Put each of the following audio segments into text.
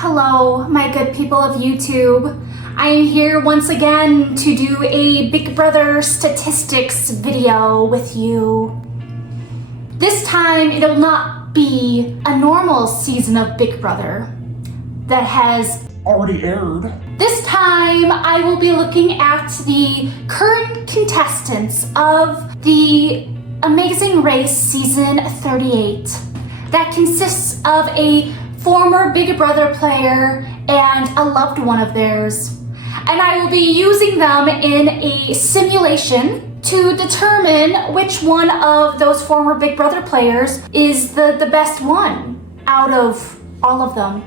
Hello, my good people of YouTube. I am here once again to do a Big Brother statistics video with you. This time, it'll not be a normal season of Big Brother that has already aired. This time, I will be looking at the current contestants of the Amazing Race Season 38. That consists of a former Big Brother player and a loved one of theirs. And I will be using them in a simulation to determine which one of those former Big Brother players is the best one out of all of them.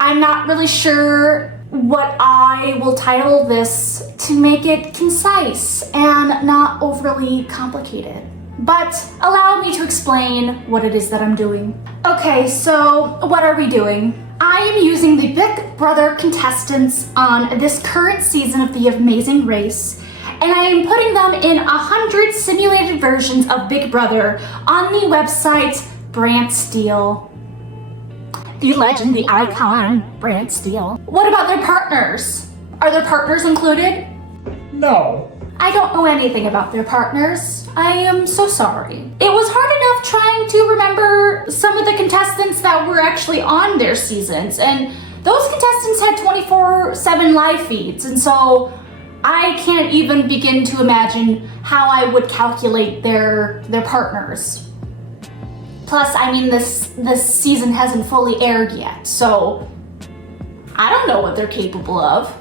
I'm not really sure what I will title this to make it concise and not overly complicated. But allow me to explain what it is that I'm doing. Okay, so what are we doing? I am using the Big Brother contestants on this current season of The Amazing Race, and I am putting them in 100 simulated versions of Big Brother on the website Brant Steele. The legend, the icon, Brant Steele. What about their partners? Are their partners included? No. I don't know anything about their partners. I am so sorry. It was hard enough trying to remember some of the contestants that were actually on their seasons, and those contestants had 24/7 live feeds, and so I can't even begin to imagine how I would calculate their partners. Plus, I mean, this season hasn't fully aired yet, so I don't know what they're capable of.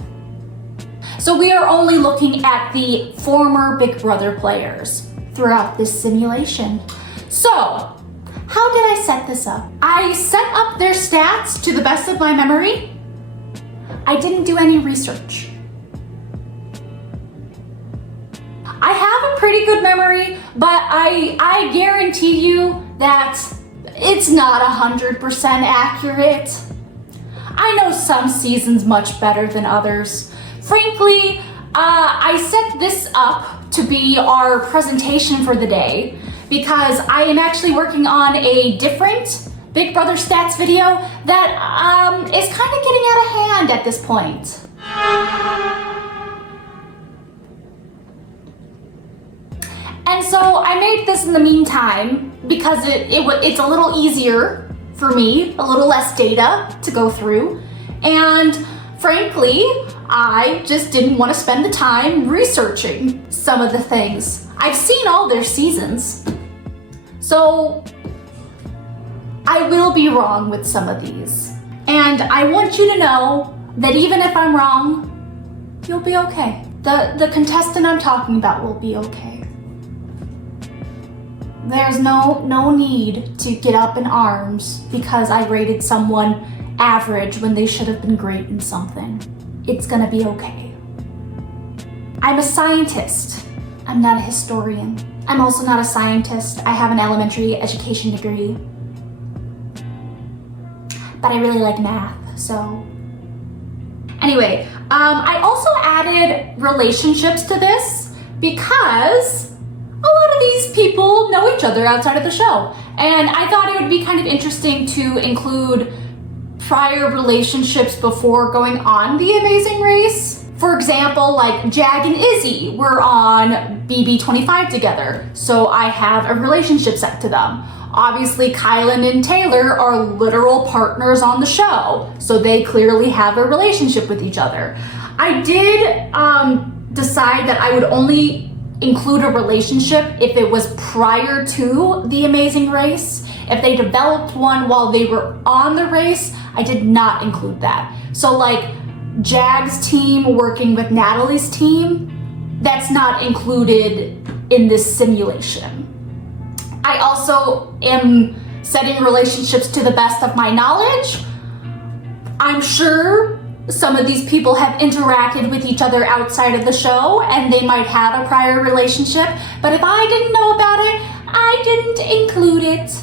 So we are only looking at the former Big Brother players throughout this simulation. So, how did I set this up? I set up their stats to the best of my memory. I didn't do any research. I have a pretty good memory, but I guarantee you that it's not 100% accurate. I know some seasons much better than others. Frankly, I set this up to be our presentation for the day because I am actually working on a different Big Brother stats video that is kind of getting out of hand at this point. And so I made this in the meantime because it's a little easier for me, a little less data to go through, and frankly, I just didn't want to spend the time researching some of the things. I've seen all their seasons, so I will be wrong with some of these. And I want you to know that even if I'm wrong, you'll be okay. The contestant I'm talking about will be okay. There's no need to get up in arms because I rated someone average when they should have been great in something. It's gonna be okay. I'm a scientist. I'm not a historian. I'm also not a scientist. I have an elementary education degree. But I really like math, so. Anyway, I also added relationships to this because a lot of these people know each other outside of the show. And I thought it would be kind of interesting to include prior relationships before going on The Amazing Race. For example, like Jag and Izzy were on BB25 together, so I have a relationship set to them. Obviously, Kylan and Taylor are literal partners on the show, so they clearly have a relationship with each other. I did decide that I would only include a relationship if it was prior to The Amazing Race. If they developed one while they were on the race, I did not include that. So like Jag's team working with Natalie's team, that's not included in this simulation. I also am setting relationships to the best of my knowledge. I'm sure some of these people have interacted with each other outside of the show and they might have a prior relationship, but if I didn't know about it, I didn't include it.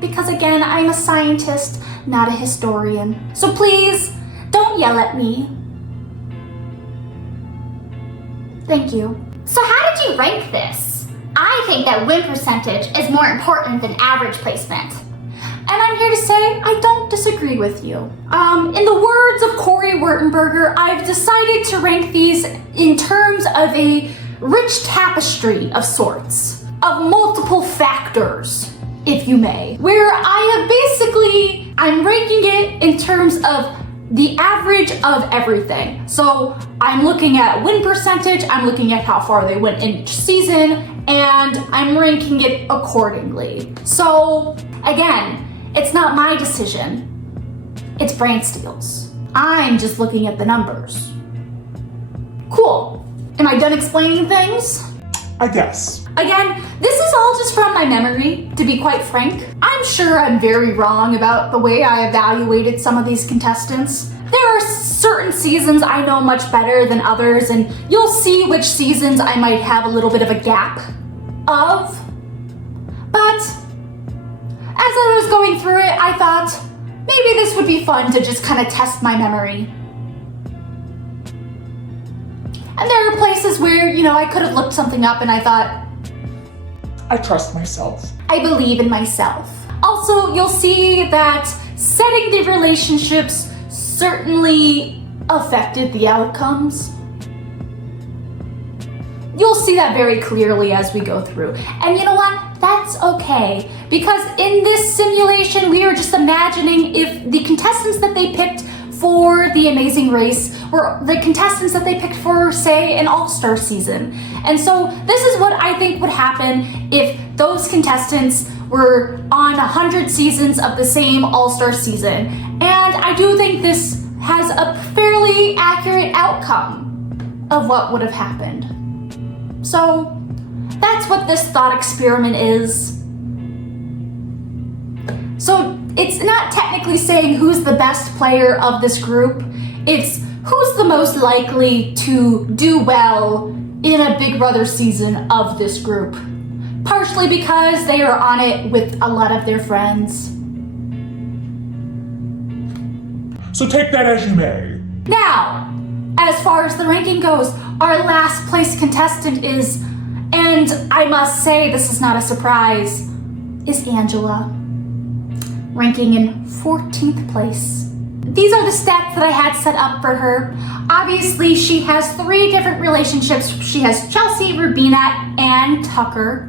Because again, I'm a scientist, not a historian. So please, don't yell at me. Thank you. So how did you rank this? I think that win percentage is more important than average placement. And I'm here to say I don't disagree with you. In the words of Corey Wurtenberger, I've decided to rank these in terms of a rich tapestry of sorts, of multiple factors, if you may, where I'm ranking it in terms of the average of everything. So I'm looking at win percentage, I'm looking at how far they went in each season, and I'm ranking it accordingly. So again, it's not my decision, it's Brandsteel's. I'm just looking at the numbers. Cool. Am I done explaining things? I guess. Again, this is all just from my memory, to be quite frank. I'm sure I'm very wrong about the way I evaluated some of these contestants. There are certain seasons I know much better than others, and you'll see which seasons I might have a little bit of a gap of. But as I was going through it, I thought maybe this would be fun to just kind of test my memory. And there are places where, I could have looked something up and I thought, I trust myself. I believe in myself. Also, you'll see that setting the relationships certainly affected the outcomes. You'll see that very clearly as we go through. And you know what? That's okay. Because in this simulation, we are just imagining if the contestants that they picked for The Amazing Race were the contestants that they picked for, say, an all-star season. And so this is what I think would happen if those contestants were on 100 seasons of the same all-star season. And I do think this has a fairly accurate outcome of what would have happened. So that's what this thought experiment is. So it's not technically saying who's the best player of this group. It's who's the most likely to do well in a Big Brother season of this group. Partially because they are on it with a lot of their friends. So take that as you may. Now, as far as the ranking goes, our last place contestant is, and I must say this is not a surprise, is Angela, ranking in 14th place. These are the stats that I had set up for her. Obviously, she has 3 different relationships. She has Chelsea, Rubina, and Tucker.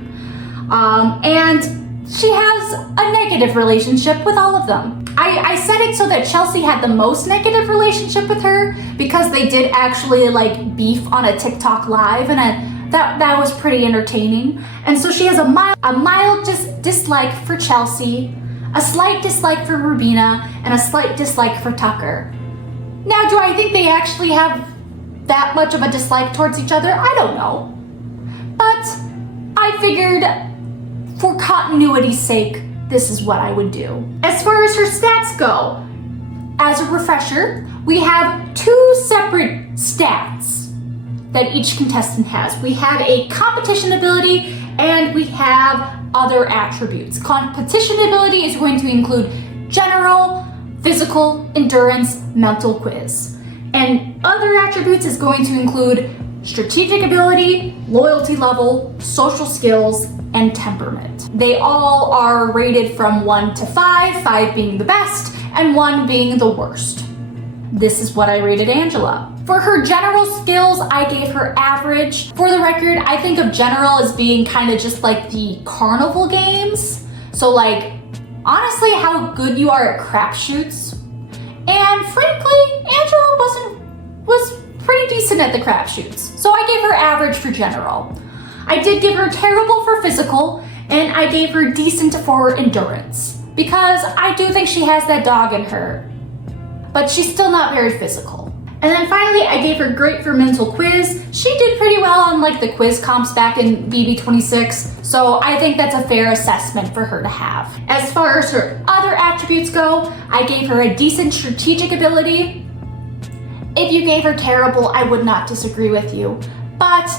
And she has a negative relationship with all of them. I set it so that Chelsea had the most negative relationship with her because they did actually beef on a TikTok live, and that was pretty entertaining. And so she has a mild dislike for Chelsea, a slight dislike for Rubina, and a slight dislike for Tucker. Now, do I think they actually have that much of a dislike towards each other? I don't know. But I figured for continuity's sake, this is what I would do. As far as her stats go, as a refresher, we have 2 separate stats that each contestant has. We have a competition ability and we have other attributes. Competition ability is going to include general, physical, endurance, mental quiz. And other attributes is going to include strategic ability, loyalty level, social skills, and temperament. They all are rated from 1 to 5, 5 being the best and 1 being the worst. This is what I rated Angela. For her general skills, I gave her average. For the record, I think of general as being kind of just like the carnival games. So honestly, how good you are at crapshoots. And frankly, Angela was pretty decent at the crapshoots. So I gave her average for general. I did give her terrible for physical, and I gave her decent for endurance. Because I do think she has that dog in her. But she's still not very physical. And then finally, I gave her great for mental quiz. She did pretty well on the quiz comps back in BB26, so I think that's a fair assessment for her to have. As far as her other attributes go, I gave her a decent strategic ability. If you gave her terrible, I would not disagree with you. But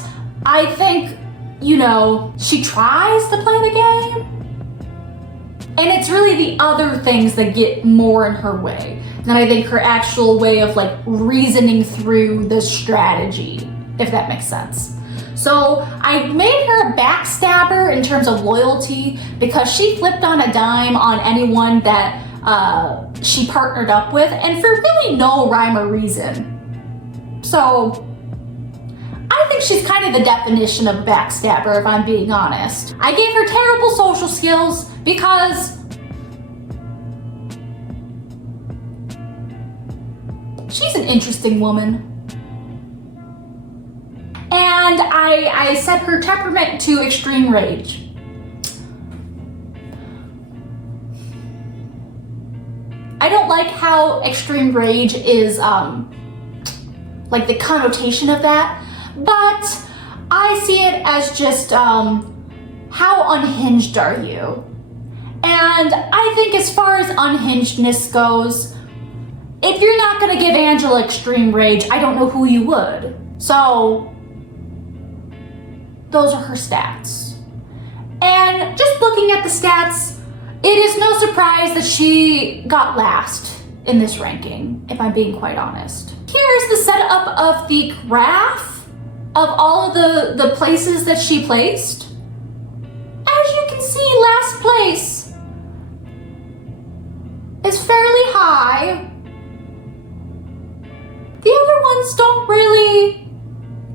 I think, she tries to play the game. And it's really the other things that get more in her way than I think her actual way of reasoning through the strategy, if that makes sense. So I made her a backstabber in terms of loyalty because she flipped on a dime on anyone that she partnered up with, and for really no rhyme or reason. So I think she's kind of the definition of a backstabber, if I'm being honest. I gave her terrible social skills because she's an interesting woman. And I set her temperament to extreme rage. I don't like how extreme rage is like the connotation of that, but I see it as just how unhinged are you? And I think as far as unhingedness goes, if you're not gonna give Angela extreme rage, I don't know who you would. So those are her stats. And just looking at the stats, it is no surprise that she got last in this ranking, if I'm being quite honest. Here's the setup of the graph of all of the places that she placed. As you can see, last place is fairly high. The other ones don't really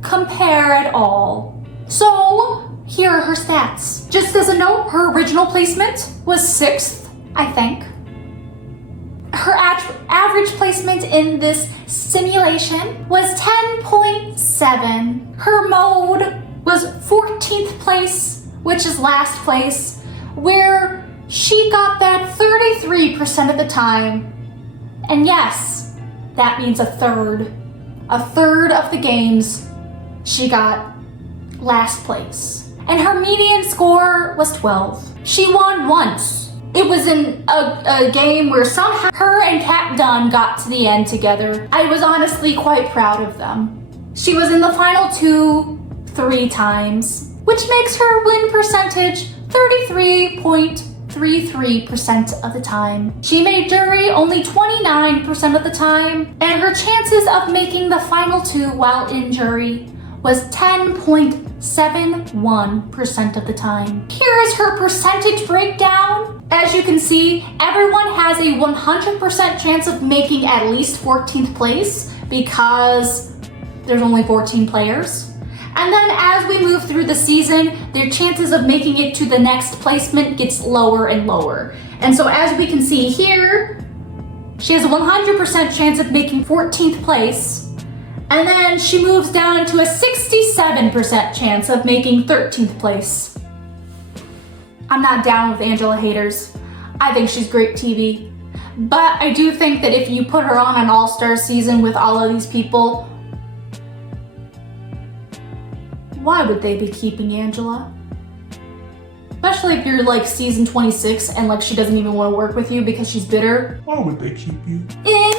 compare at all. So here are her stats. Just as a note, her original placement was 6th, I think. Her average placement in this simulation was 10.7. Her mode was 14th place, which is last place, where she got that 33% of the time. And yes, that means a third. A third of the games she got last place. And her median score was 12. She won once. It was in a game where somehow her and Kat Dunn got to the end together. I was honestly quite proud of them. She was in the final 3 times, which makes her win percentage 33.33% of the time. She made jury only 29% of the time, and her chances of making the final 2 while in jury was 10.71% of the time. Here is her percentage breakdown. As you can see, everyone has a 100% chance of making at least 14th place because there's only 14 players. And then as we move through the season, their chances of making it to the next placement gets lower and lower. And so as we can see here, she has a 100% chance of making 14th place. And then she moves down to a 67% chance of making 13th place. I'm not down with Angela haters. I think she's great TV. But I do think that if you put her on an all-star season with all of these people, why would they be keeping Angela? Especially if you're like season 26 and like she doesn't even want to work with you because she's bitter. Why would they keep you? In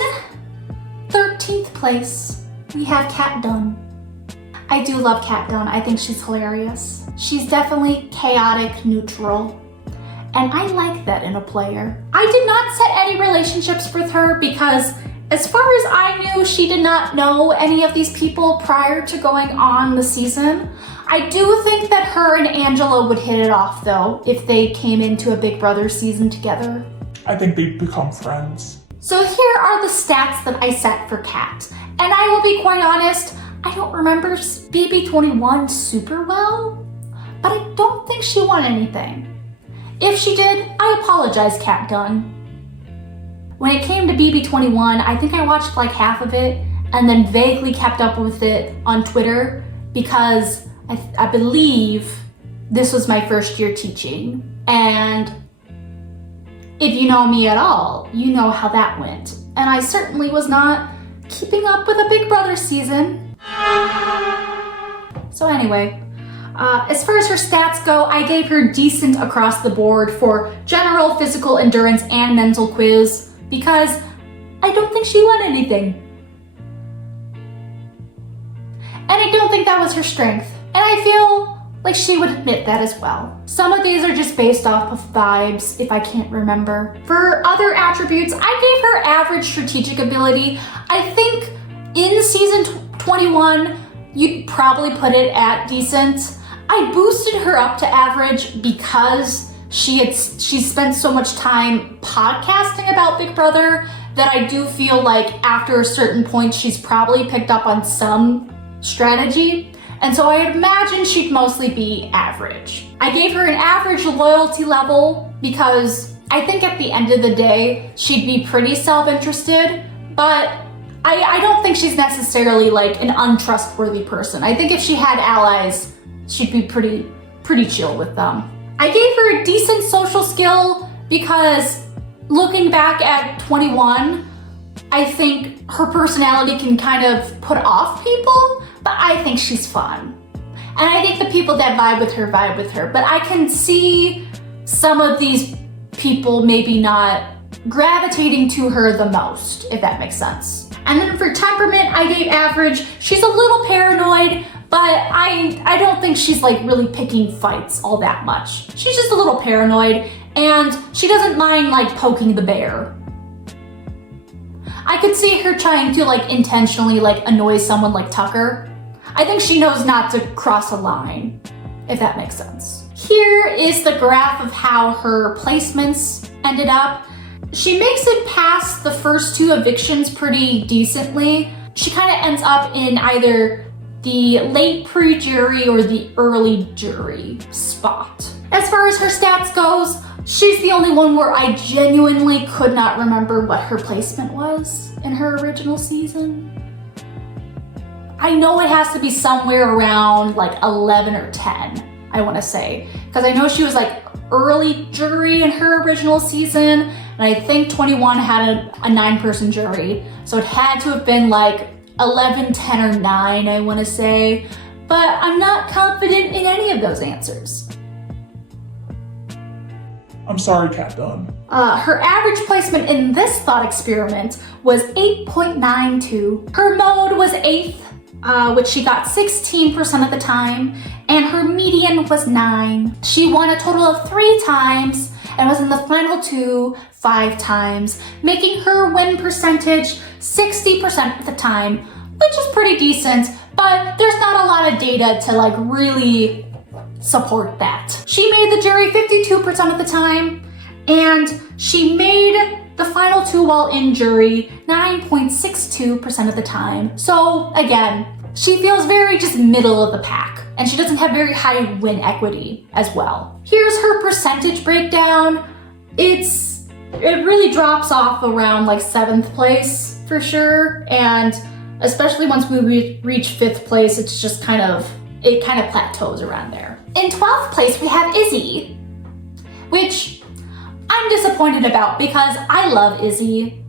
13th place, we have Kat Dunn. I do love Kat Dunn. I think she's hilarious. She's definitely chaotic neutral. And I like that in a player. I did not set any relationships with her because as far as I knew, she did not know any of these people prior to going on the season. I do think that her and Angela would hit it off though, if they came into a Big Brother season together. I think they'd become friends. So here are the stats that I set for Kat. And I will be quite honest, I don't remember BB21 super well, but I don't think she won anything. If she did, I apologize, Kat Dunn. When it came to BB21, I think I watched like half of it and then vaguely kept up with it on Twitter because I believe this was my first year teaching. And if you know me at all, you know how that went. And I certainly was not keeping up with a Big Brother season. So anyway, as far as her stats go, I gave her decent across the board for general physical endurance and mental quiz because I don't think she won anything. And I don't think that was her strength. And I feel like she would admit that as well. Some of these are just based off of vibes, if I can't remember. For other attributes, I gave her average strategic ability. I think in season 21, you'd probably put it at decent. I boosted her up to average because she spent so much time podcasting about Big Brother that I do feel like after a certain point she's probably picked up on some strategy, and so I imagine she'd mostly be average. I gave her an average loyalty level because I think at the end of the day she'd be pretty self-interested, but I don't think she's necessarily like an untrustworthy person. I think if she had allies, she'd be pretty chill with them. I gave her a decent social skill because looking back at 21, I think her personality can kind of put off people, but I think she's fun. And I think the people that vibe with her, but I can see some of these people maybe not gravitating to her the most, if that makes sense. And then for temperament, I gave average. She's a little paranoid, but I don't think she's like really picking fights all that much. She's just a little paranoid, and she doesn't mind like poking the bear. I could see her trying to like intentionally like annoy someone like Tucker. I think she knows not to cross a line, if that makes sense. Here is the graph of how her placements ended up. She makes it past the first 2 evictions pretty decently. She kind of ends up in either the late pre-jury or the early jury spot. As far as her stats goes, she's the only one where I genuinely could not remember what her placement was in her original season. I know it has to be somewhere around like 11 or 10, I want to say, because I know she was like early jury in her original season, and I think 21 had a 9-person jury, so it had to have been like 11, 10, or 9, I want to say, but I'm not confident in any of those answers. I'm sorry, Cat Dunn. Her average placement in this thought experiment was 8.92. Her mode was 8th, which she got 16% of the time, and her median was 9. She won a total of 3 times and was in the final 2 5 times, making her win percentage 60% of the time, which is pretty decent, but there's not a lot of data to like really support that. She made the jury 52% of the time, and she made the final 2 while in jury 9.62% of the time. So again, she feels very just middle of the pack, and she doesn't have very high win equity as well. Here's her percentage breakdown. It really drops off around like 7th place for sure, and especially once we reach 5th place, it's just kind of plateaus around there. In 12th place, we have Izzy, which I'm disappointed about because I love Izzy.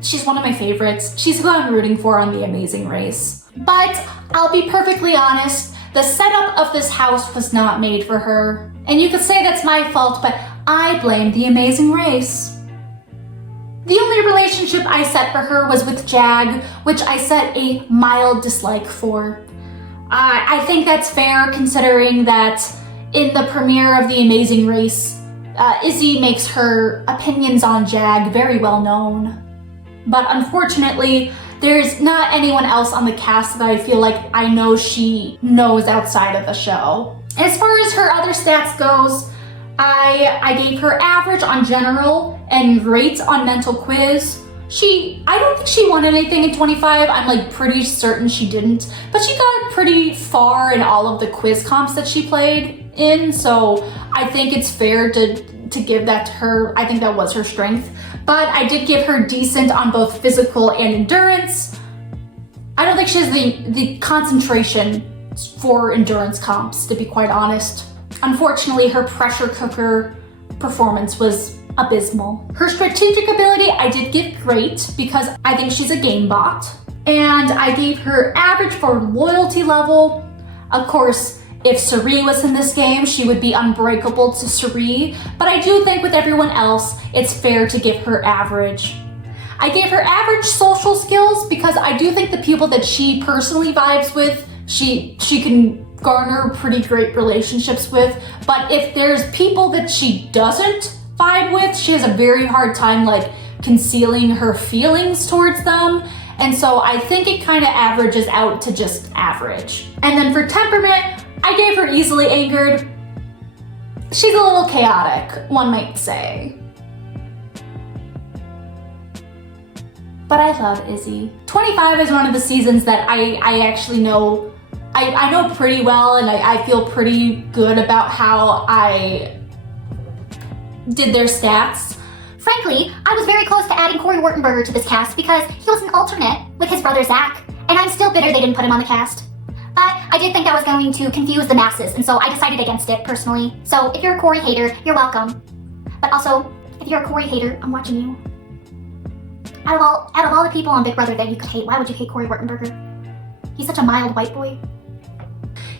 She's one of my favorites. She's who I'm rooting for on The Amazing Race. But I'll be perfectly honest, the setup of this house was not made for her. And you could say that's my fault, but I blame The Amazing Race. The only relationship I set for her was with Jag, which I set a mild dislike for. I think that's fair considering that in the premiere of The Amazing Race, Izzy makes her opinions on Jag very well known. But unfortunately, there's not anyone else on the cast that I feel like I know she knows outside of the show. As far as her other stats goes, I gave her average on general and great on mental quiz. I don't think she won anything in 25. I'm like pretty certain she didn't, but she got pretty far in all of the quiz comps that she played in, so I think it's fair to give that to her. I think that was her strength, but I did give her decent on both physical and endurance. I don't think she has the concentration for endurance comps, to be quite honest. Unfortunately, her pressure cooker performance was abysmal. Her strategic ability, I did give great because I think she's a game bot. And I gave her average for loyalty level. Of course, if Suri was in this game, she would be unbreakable to Suri. But I do think with everyone else, it's fair to give her average. I gave her average social skills because I do think the people that she personally vibes with, she can garner pretty great relationships with. But if there's people that she doesn't vibe with, she has a very hard time like concealing her feelings towards them. And so I think it kind of averages out to just average. And then for temperament, I gave her easily angered. She's a little chaotic, one might say. But I love Izzy. 25 is one of the seasons that I actually know, I know pretty well, and I feel pretty good about how I did their stats. Frankly, I was very close to adding Corey Wurtenberger to this cast because he was an alternate with his brother Zach, and I'm still bitter they didn't put him on the cast. But I did think that was going to confuse the masses, and so I decided against it personally. So if you're a Corey hater, you're welcome. But also, if you're a Corey hater, I'm watching you. Out of all the people on Big Brother that you could hate, why would you hate Corey Wurtenberger? He's such a mild white boy.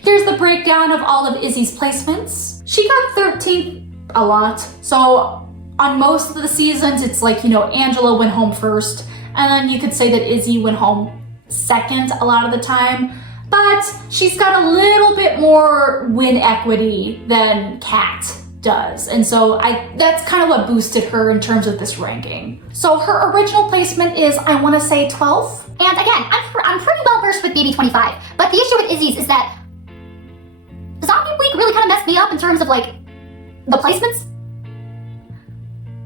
Here's the breakdown of all of Izzy's placements. She got 13th a lot. So on most of the seasons, it's like, you know, Angela went home first, and then you could say that Izzy went home second a lot of the time. But she's got a little bit more win equity than Kat does. And so that's kind of what boosted her in terms of this ranking. So her original placement is, I want to say 12th. And again, I'm pretty well versed with BB25, but the issue with Izzy's is that Zombie Week really kind of messed me up in terms of like the placements.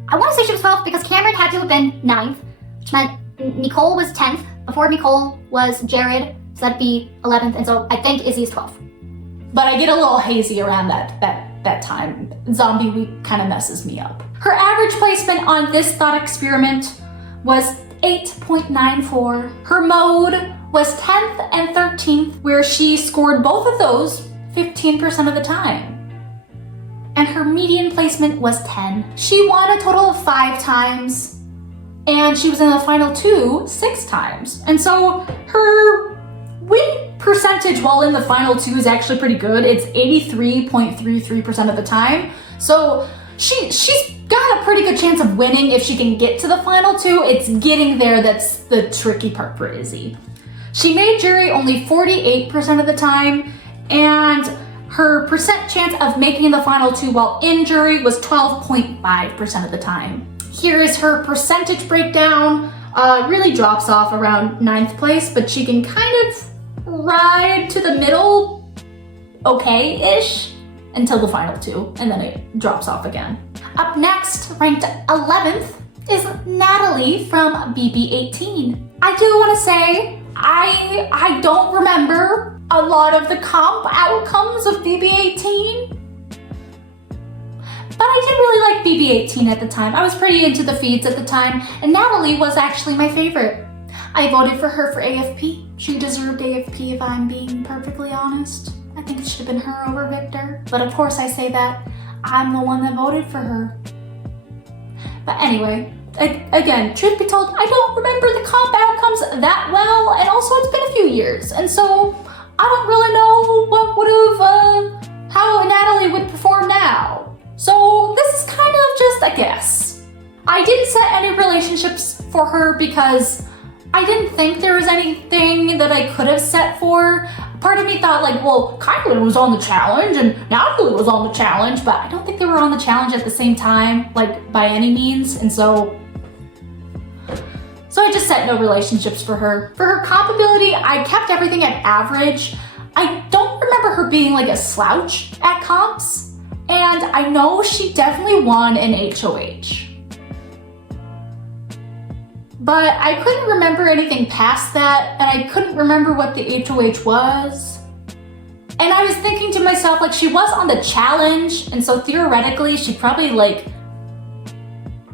I want to say she was 12th because Cameron had to have been 9th, which meant Nicole was 10th. Before Nicole was Jared, so that'd be 11th, and so I think Izzy's 12th. But I get a little hazy around that time. Zombie Week kind of messes me up. Her average placement on this thought experiment was 8.94. Her mode was 10th and 13th, where she scored both of those 15% of the time. And her median placement was 10. She won a total of 5 times, and she was in the final 2 6 times. And so her win percentage while in the final 2 is actually pretty good. It's 83.33% of the time. So she's got a pretty good chance of winning if she can get to the final 2. It's getting there that's the tricky part for Izzy. She made jury only 48% of the time, and her percent chance of making the final 2 while in jury was 12.5% of the time. Here is her percentage breakdown. Really drops off around 9th place, but she can kind of ride to the middle okay-ish until the final 2, and then it drops off again. Up next, ranked 11th, is Natalie from BB18. I do want to say, I don't remember a lot of the comp outcomes of BB18, but I did really like BB18 at the time. I was pretty into the feeds at the time, and Natalie was actually my favorite. I voted for her for AFP. She deserved AFP if I'm being perfectly honest. I think it should have been her over Victor. But of course I say that, I'm the one that voted for her. But anyway, again, truth be told, I don't remember the comp outcomes that well, and also it's been a few years, and so I don't really know what how Natalie would perform now. So this is kind of just a guess. I didn't set any relationships for her because I didn't think there was anything that I could have set for. Part of me thought like, well, Kylie was on the challenge and Natalie was on the challenge, but I don't think they were on the challenge at the same time, like by any means, and so I just set no relationships for her. For her comp ability, I kept everything at average. I don't remember her being like a slouch at comps, and I know she definitely won an HOH. But I couldn't remember anything past that, and I couldn't remember what the HOH was. And I was thinking to myself, like, she was on the challenge, and so theoretically she probably like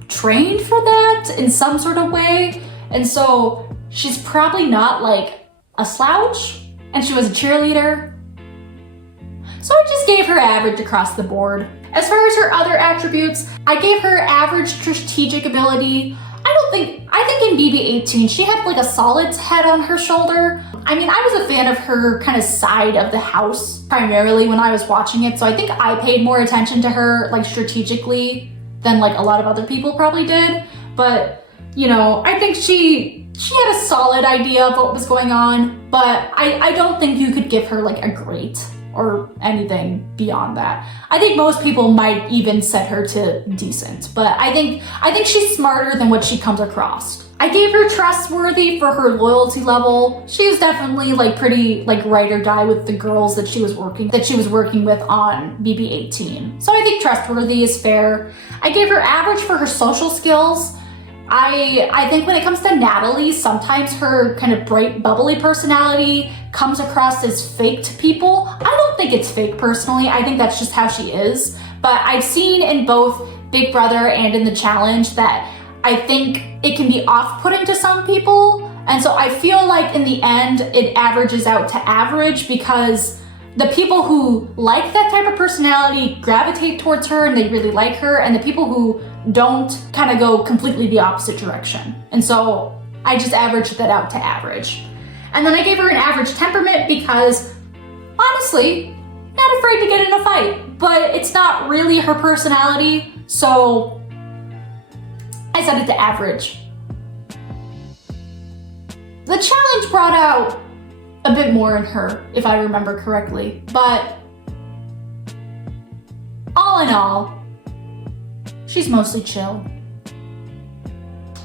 trained for that in some sort of way. And so she's probably not like a slouch, and she was a cheerleader. So I just gave her average across the board. As far as her other attributes, I gave her average strategic ability. I think in BB18, she had like a solid head on her shoulder. I mean, I was a fan of her kind of side of the house primarily when I was watching it. So I think I paid more attention to her like strategically than like a lot of other people probably did. But, you know, I think she had a solid idea of what was going on, but I don't think you could give her like a great or anything beyond that. I think most people might even set her to decent, but I think she's smarter than what she comes across. I gave her trustworthy for her loyalty level. She was definitely like pretty like ride or die with the girls that she was working with on BB-18. So I think trustworthy is fair. I gave her average for her social skills. I think when it comes to Natalie, sometimes her kind of bright, bubbly personality comes across as fake to people. I don't think it's fake personally. I think that's just how she is. But I've seen in both Big Brother and in the challenge that I think it can be off-putting to some people. And so I feel like in the end, it averages out to average because the people who like that type of personality gravitate towards her and they really like her, and the people who don't kind of go completely the opposite direction. And so I just averaged that out to average. And then I gave her an average temperament because honestly, not afraid to get in a fight, but it's not really her personality, so I set it to average. The challenge brought out a bit more in her, if I remember correctly, but all in all, she's mostly chill.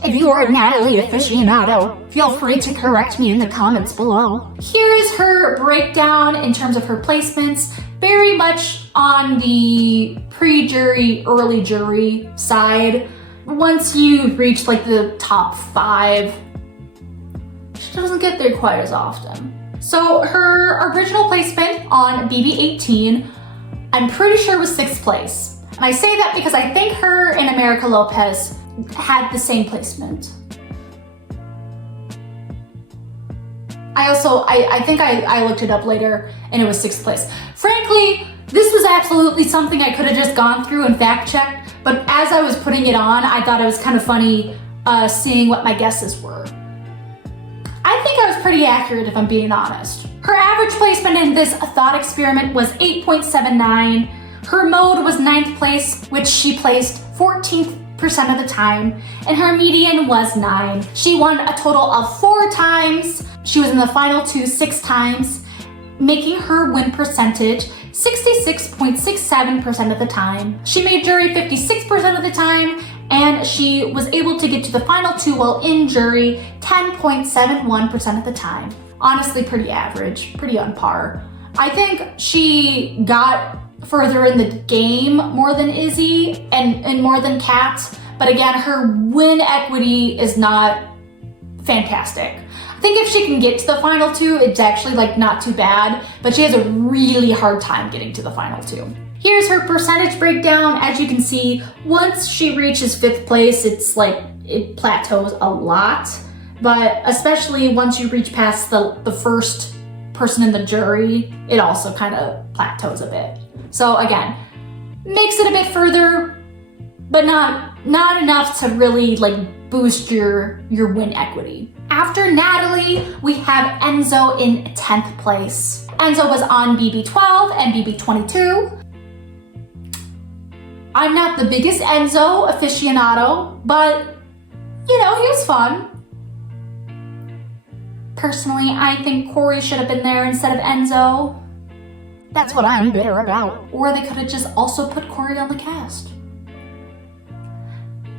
If you are a Natalie aficionado, feel free to correct me in the comments below. Here is her breakdown in terms of her placements, very much on the pre-jury, early jury side. Once you reach like the top 5, she doesn't get there quite as often. So her original placement on BB-18, I'm pretty sure was 6th place. And I say that because I think her and America Lopez had the same placement. I think I looked it up later and it was 6th place. Frankly, this was absolutely something I could have just gone through and fact checked, but as I was putting it on, I thought it was kind of funny seeing what my guesses were. I think I was pretty accurate if I'm being honest. Her average placement in this thought experiment was 8.79. Her mode was 9th place, which she placed 14% of the time, and her median was 9. She won a total of 4 times. She was in the final 2 6 times, making her win percentage 66.67% of the time. She made jury 56% of the time, and she was able to get to the final 2 while in jury 10.71% of the time. Honestly, pretty average, pretty on par. I think she got further in the game more than Izzy and more than Kat, but again, her win equity is not fantastic. I think if she can get to the final 2, it's actually like not too bad, but she has a really hard time getting to the final 2. Here's her percentage breakdown. As you can see, once she reaches 5th place, it's like it plateaus a lot, but especially once you reach past the first person in the jury, it also kind of plateaus a bit. So again, makes it a bit further, but not enough to really like boost your win equity. After Natalie, we have Enzo in 10th place. Enzo was on BB12 and BB22. I'm not the biggest Enzo aficionado, but you know, he was fun. Personally, I think Corey should have been there instead of Enzo. That's what I'm bitter about. Or they could have just also put Corey on the cast.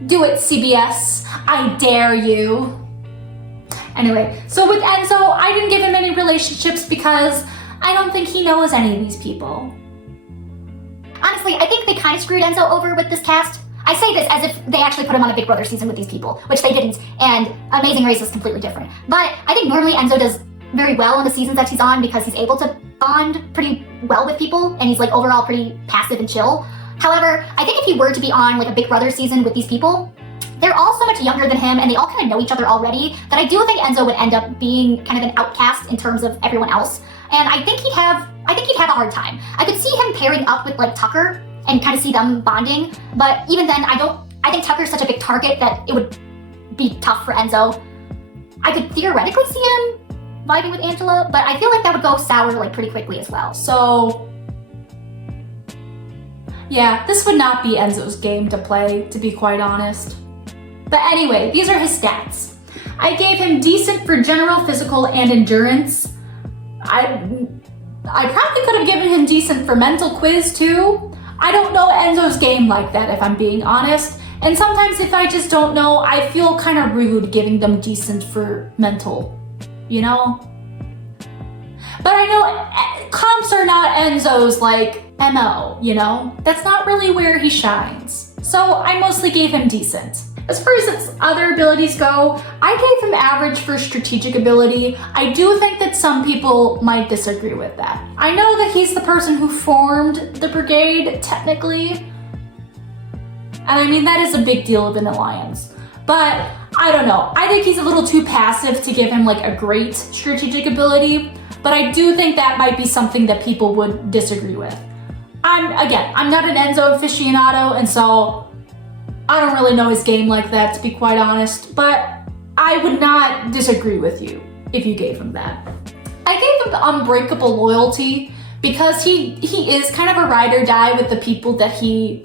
Do it, CBS. I dare you. Anyway, so with Enzo, I didn't give him any relationships because I don't think he knows any of these people. Honestly, I think they kind of screwed Enzo over with this cast. I say this as if they actually put him on a Big Brother season with these people, which they didn't, and Amazing Race is completely different. But I think normally Enzo does very well in the seasons that he's on because he's able to bond pretty well with people, and he's like overall pretty passive and chill. However, I think if he were to be on like a Big Brother season with these people, they're all so much younger than him and they all kind of know each other already that I do think Enzo would end up being kind of an outcast in terms of everyone else. And I think he'd have a hard time. I could see him pairing up with like Tucker and kind of see them bonding, but even then I think Tucker's such a big target that it would be tough for Enzo. I could theoretically see him vibing with Angela, but I feel like that would go sour like pretty quickly as well. So yeah, this would not be Enzo's game to play, to be quite honest. But anyway, these are his stats. I gave him decent for general, physical, and endurance. I probably could have given him decent for mental quiz too. I don't know Enzo's game like that, if I'm being honest. And sometimes if I just don't know, I feel kind of rude giving them decent for mental, you know? But I know comps are not Enzo's like MO, you know? That's not really where he shines. So I mostly gave him decent. As far as its other abilities go, I gave him average for strategic ability. I do think that some people might disagree with that. I know that he's the person who formed the brigade, technically. And I mean, that is a big deal of an alliance. But I don't know. I think he's a little too passive to give him like a great strategic ability. But I do think that might be something that people would disagree with. I'm not an Enzo aficionado, and so I don't really know his game like that, to be quite honest, but I would not disagree with you if you gave him that. I gave him the unbreakable loyalty because he is kind of a ride or die with the people that he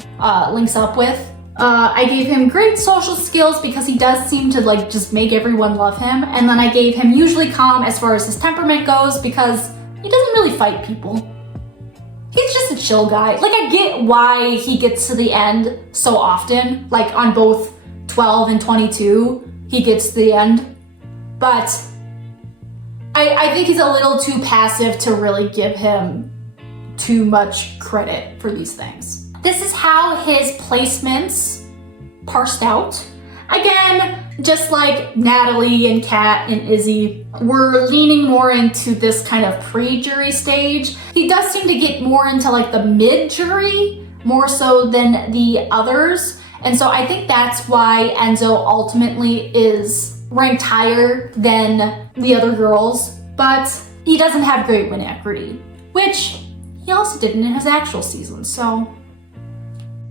links up with. I gave him great social skills because he does seem to like just make everyone love him. And then I gave him usually calm as far as his temperament goes because he doesn't really fight people. He's just a chill guy. Like, I get why he gets to the end so often, like on both 12 and 22, he gets to the end. But I think he's a little too passive to really give him too much credit for these things. This is how his placements parsed out. Again, just like Natalie and Kat and Izzy, we're leaning more into this kind of pre-jury stage. He does seem to get more into like the mid-jury, more so than the others. And so I think that's why Enzo ultimately is ranked higher than the other girls. But he doesn't have great win equity, which he also didn't in his actual season, so.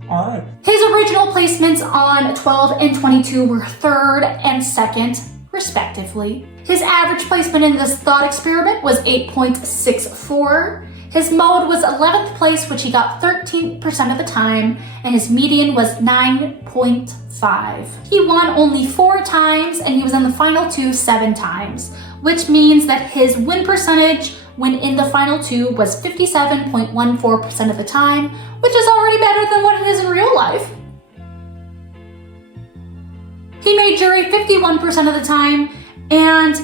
All right. His original placements on 12 and 22 were 3rd and 2nd, respectively. His average placement in this thought experiment was 8.64. His mode was 11th place, which he got 13% of the time, and his median was 9.5. He won only 4 times, and he was in the final 2 7 times, which means that his win percentage when in the final 2 was 57.14% of the time, which is already better than what it is in real life. He made jury 51% of the time, and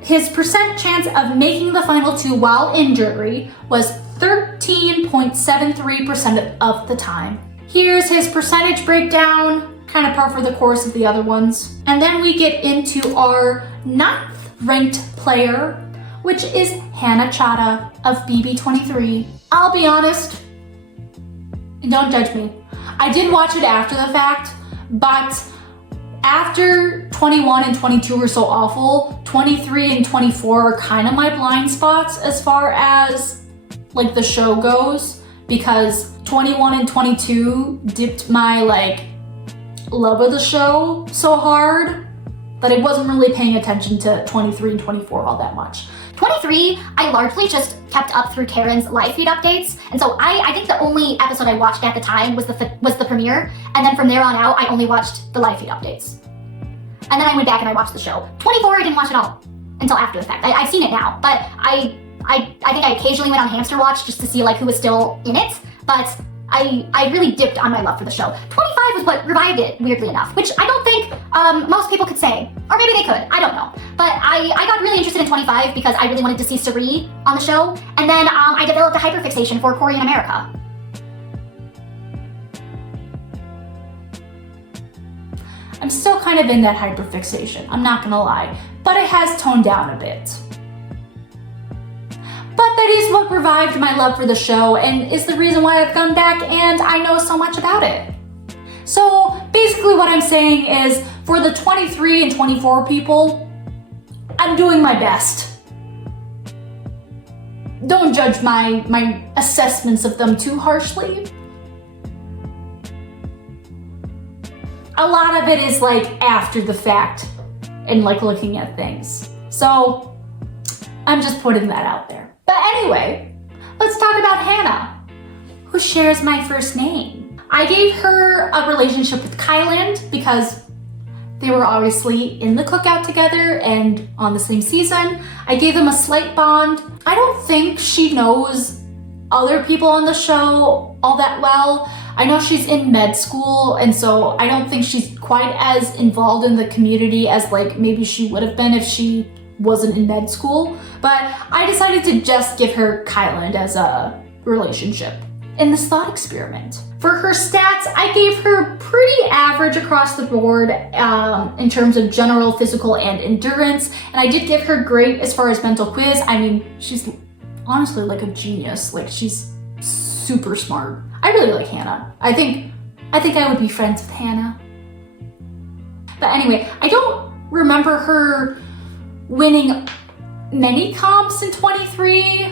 his percent chance of making the final 2 while in jury was 13.73% of the time. Here's his percentage breakdown, kind of par for the course of the other ones. And then we get into our 9th ranked player, which is Hannah Chada of BB23. I'll be honest, don't judge me. I did watch it after the fact, but after 21 and 22 were so awful, 23 and 24 are kind of my blind spots as far as like the show goes, because 21 and 22 dipped my like love of the show so hard that I wasn't really paying attention to 23 and 24 all that much. 23, I largely just kept up through Karen's live feed updates, and so I think the only episode I watched at the time was the premiere, and then from there on out, I only watched the live feed updates. And then I went back and I watched the show. 24, I didn't watch at all until after the fact. I've seen it now, but I think I occasionally went on Hamster Watch just to see like who was still in it, but I really dipped on my love for the show. 25 was what revived it, weirdly enough, which I don't think most people could say. Or maybe they could, I don't know. But I got really interested in 25 because I really wanted to see Sari on the show, and then I developed a hyperfixation for Cory in America. I'm still kind of in that hyperfixation, I'm not gonna lie, but it has toned down a bit. But that is what revived my love for the show and is the reason why I've gone back and I know so much about it. So basically what I'm saying is for the 23 and 24 people, I'm doing my best. Don't judge my assessments of them too harshly. A lot of it is like after the fact and like looking at things. So I'm just putting that out there. But anyway, let's talk about Hannah, who shares my first name. I gave her a relationship with Kyland because they were obviously in the cookout together and on the same season. I gave them a slight bond. I don't think she knows other people on the show all that well. I know she's in med school, and so I don't think she's quite as involved in the community as like maybe she would have been if she wasn't in med school. But I decided to just give her Kyland as a relationship in this thought experiment. For her stats, I gave her pretty average across the board in terms of general physical and endurance, and I did give her great as far as mental quiz. I mean, she's honestly like a genius. Like, she's super smart. I really like Hannah. I think I would be friends with Hannah. But anyway, I don't remember her winning many comps in 23.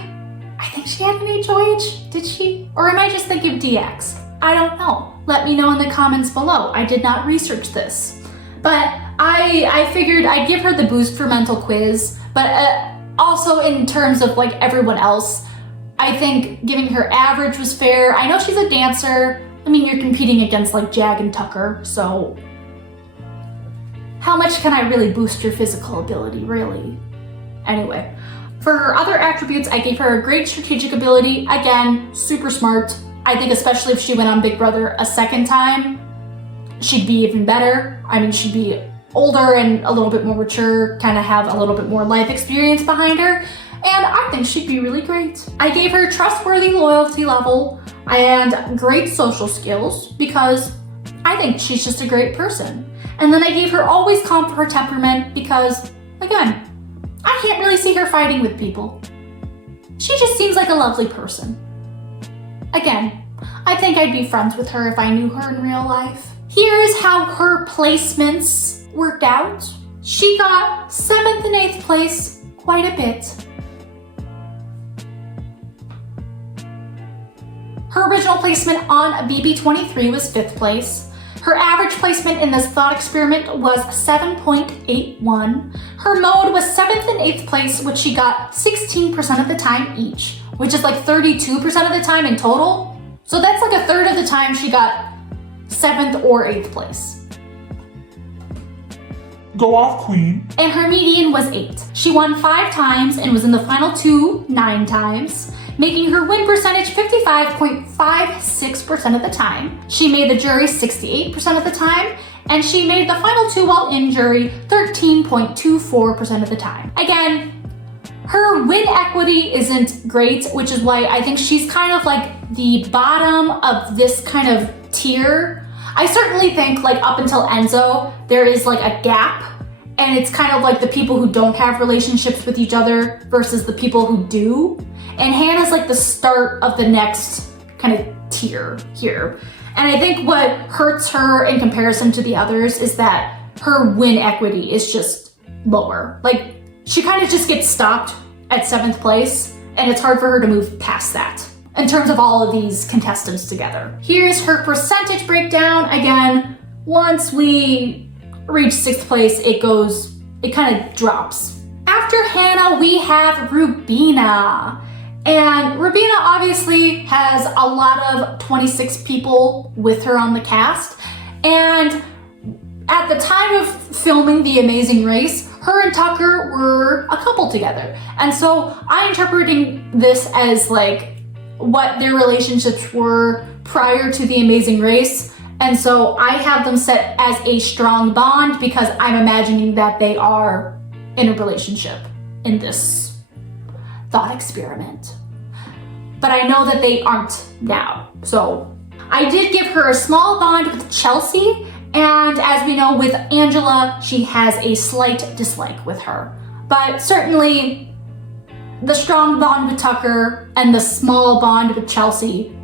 I think she had an HOH, did she? Or am I just thinking of DX? I don't know. Let me know in the comments below. I did not research this. But I figured I'd give her the boost for mental quiz, but also in terms of like everyone else, I think giving her average was fair. I know she's a dancer. I mean, you're competing against like Jag and Tucker, so how much can I really boost your physical ability, really? Anyway, for her other attributes, I gave her a great strategic ability. Again, super smart. I think especially if she went on Big Brother a second time, she'd be even better. I mean, she'd be older and a little bit more mature, kind of have a little bit more life experience behind her, and I think she'd be really great. I gave her trustworthy loyalty level and great social skills because I think she's just a great person. And then I gave her always calm for her temperament because, again, I can't really see her fighting with people. She just seems like a lovely person. Again, I think I'd be friends with her if I knew her in real life. Here's how her placements worked out. She got 7th and 8th place quite a bit. Her original placement on BB23 was 5th place. Her average placement in this thought experiment was 7.81. Her mode was 7th and 8th place, which she got 16% of the time each, which is like 32% of the time in total. So that's like a third of the time she got 7th or 8th place. Go off, queen. And her median was 8. She won 5 times and was in the final 2 9 times, making her win percentage 55.56% of the time. She made the jury 68% of the time, and she made the final 2 while in jury 13.24% of the time. Again, her win equity isn't great, which is why I think she's kind of like the bottom of this kind of tier. I certainly think like up until Enzo, there is like a gap, and it's kind of like the people who don't have relationships with each other versus the people who do. And Hannah's like the start of the next kind of tier here. And I think what hurts her in comparison to the others is that her win equity is just lower. Like, she kind of just gets stopped at 7th place, and it's hard for her to move past that in terms of all of these contestants together. Here's her percentage breakdown. Again, once we reach 6th place, it kind of drops. After Hannah, we have Rubina. And Rubina obviously has a lot of 26 people with her on the cast. And at the time of filming The Amazing Race, her and Tucker were a couple together. And so I'm interpreting this as like what their relationships were prior to The Amazing Race. And so I have them set as a strong bond because I'm imagining that they are in a relationship in this thought experiment. But I know that they aren't now. So I did give her a small bond with Chelsea, and as we know with Angela, she has a slight dislike with her. But certainly the strong bond with Tucker and the small bond with Chelsea,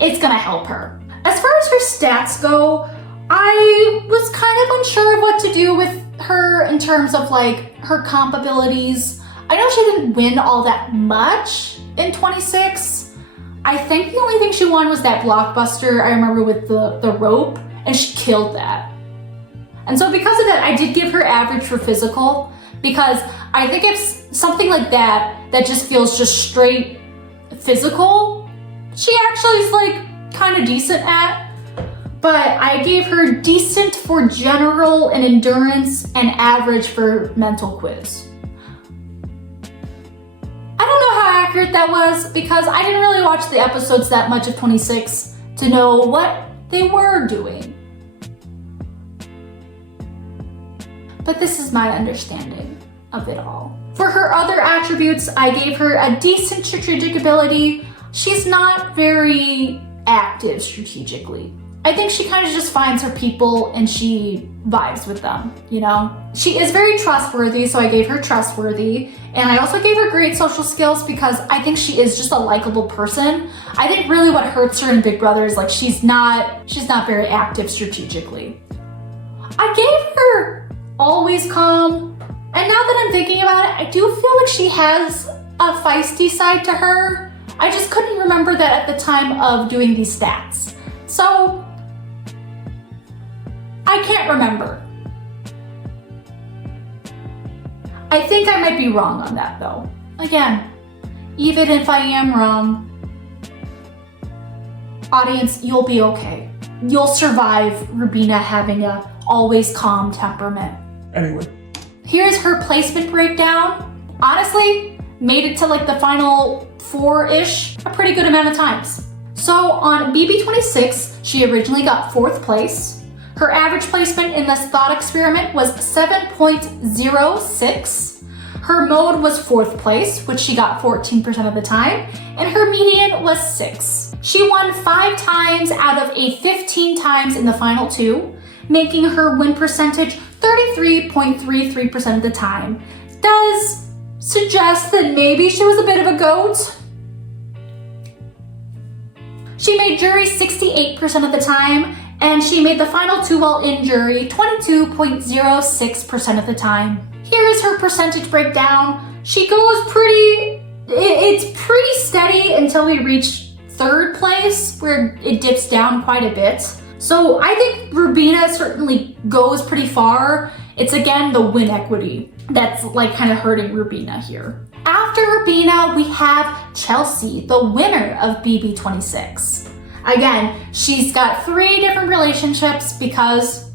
it's gonna help her. As far as her stats go, I was kind of unsure of what to do with her in terms of like her comp abilities. I know she didn't win all that much in 26. I think the only thing she won was that blockbuster I remember with the rope, and she killed that. And so because of that, I did give her average for physical, because I think if something like that just feels just straight physical, she actually is like kind of decent at. but I gave her decent for general and endurance and average for mental quiz. I don't know how accurate that was because I didn't really watch the episodes that much of 26 to know what they were doing. But this is my understanding of it all. For her other attributes, I gave her a decent strategic ability. She's not very active strategically. I think she kind of just finds her people and she vibes with them, you know? She is very trustworthy, so I gave her trustworthy. And I also gave her great social skills because I think she is just a likable person. I think really what hurts her in Big Brother is like she's not very active strategically. I gave her always calm. And now that I'm thinking about it, I do feel like she has a feisty side to her. I just couldn't remember that at the time of doing these stats. So, I can't remember. I think I might be wrong on that though. Again, even if I am wrong, audience, you'll be okay. You'll survive Rubina having a always calm temperament. Anyway. Here's her placement breakdown. Honestly, made it to like the final 4-ish a pretty good amount of times. So on BB26, she originally got 4th place. Her average placement in this thought experiment was 7.06. Her mode was 4th place, which she got 14% of the time, and her median was 6. She won 5 times out of a 15 times in the final 2, making her win percentage 33.33% of the time. Does suggest that maybe she was a bit of a goat. She made jury 68% of the time, and she made the final 2 while in jury 22.06% of the time. Here is her percentage breakdown. She goes it's pretty steady until we reach 3rd place, where it dips down quite a bit. So I think Rubina certainly goes pretty far. It's again the win equity that's like kind of hurting Rubina here. After Rubina, we have Chelsea, the winner of BB26. Again, she's got 3 different relationships because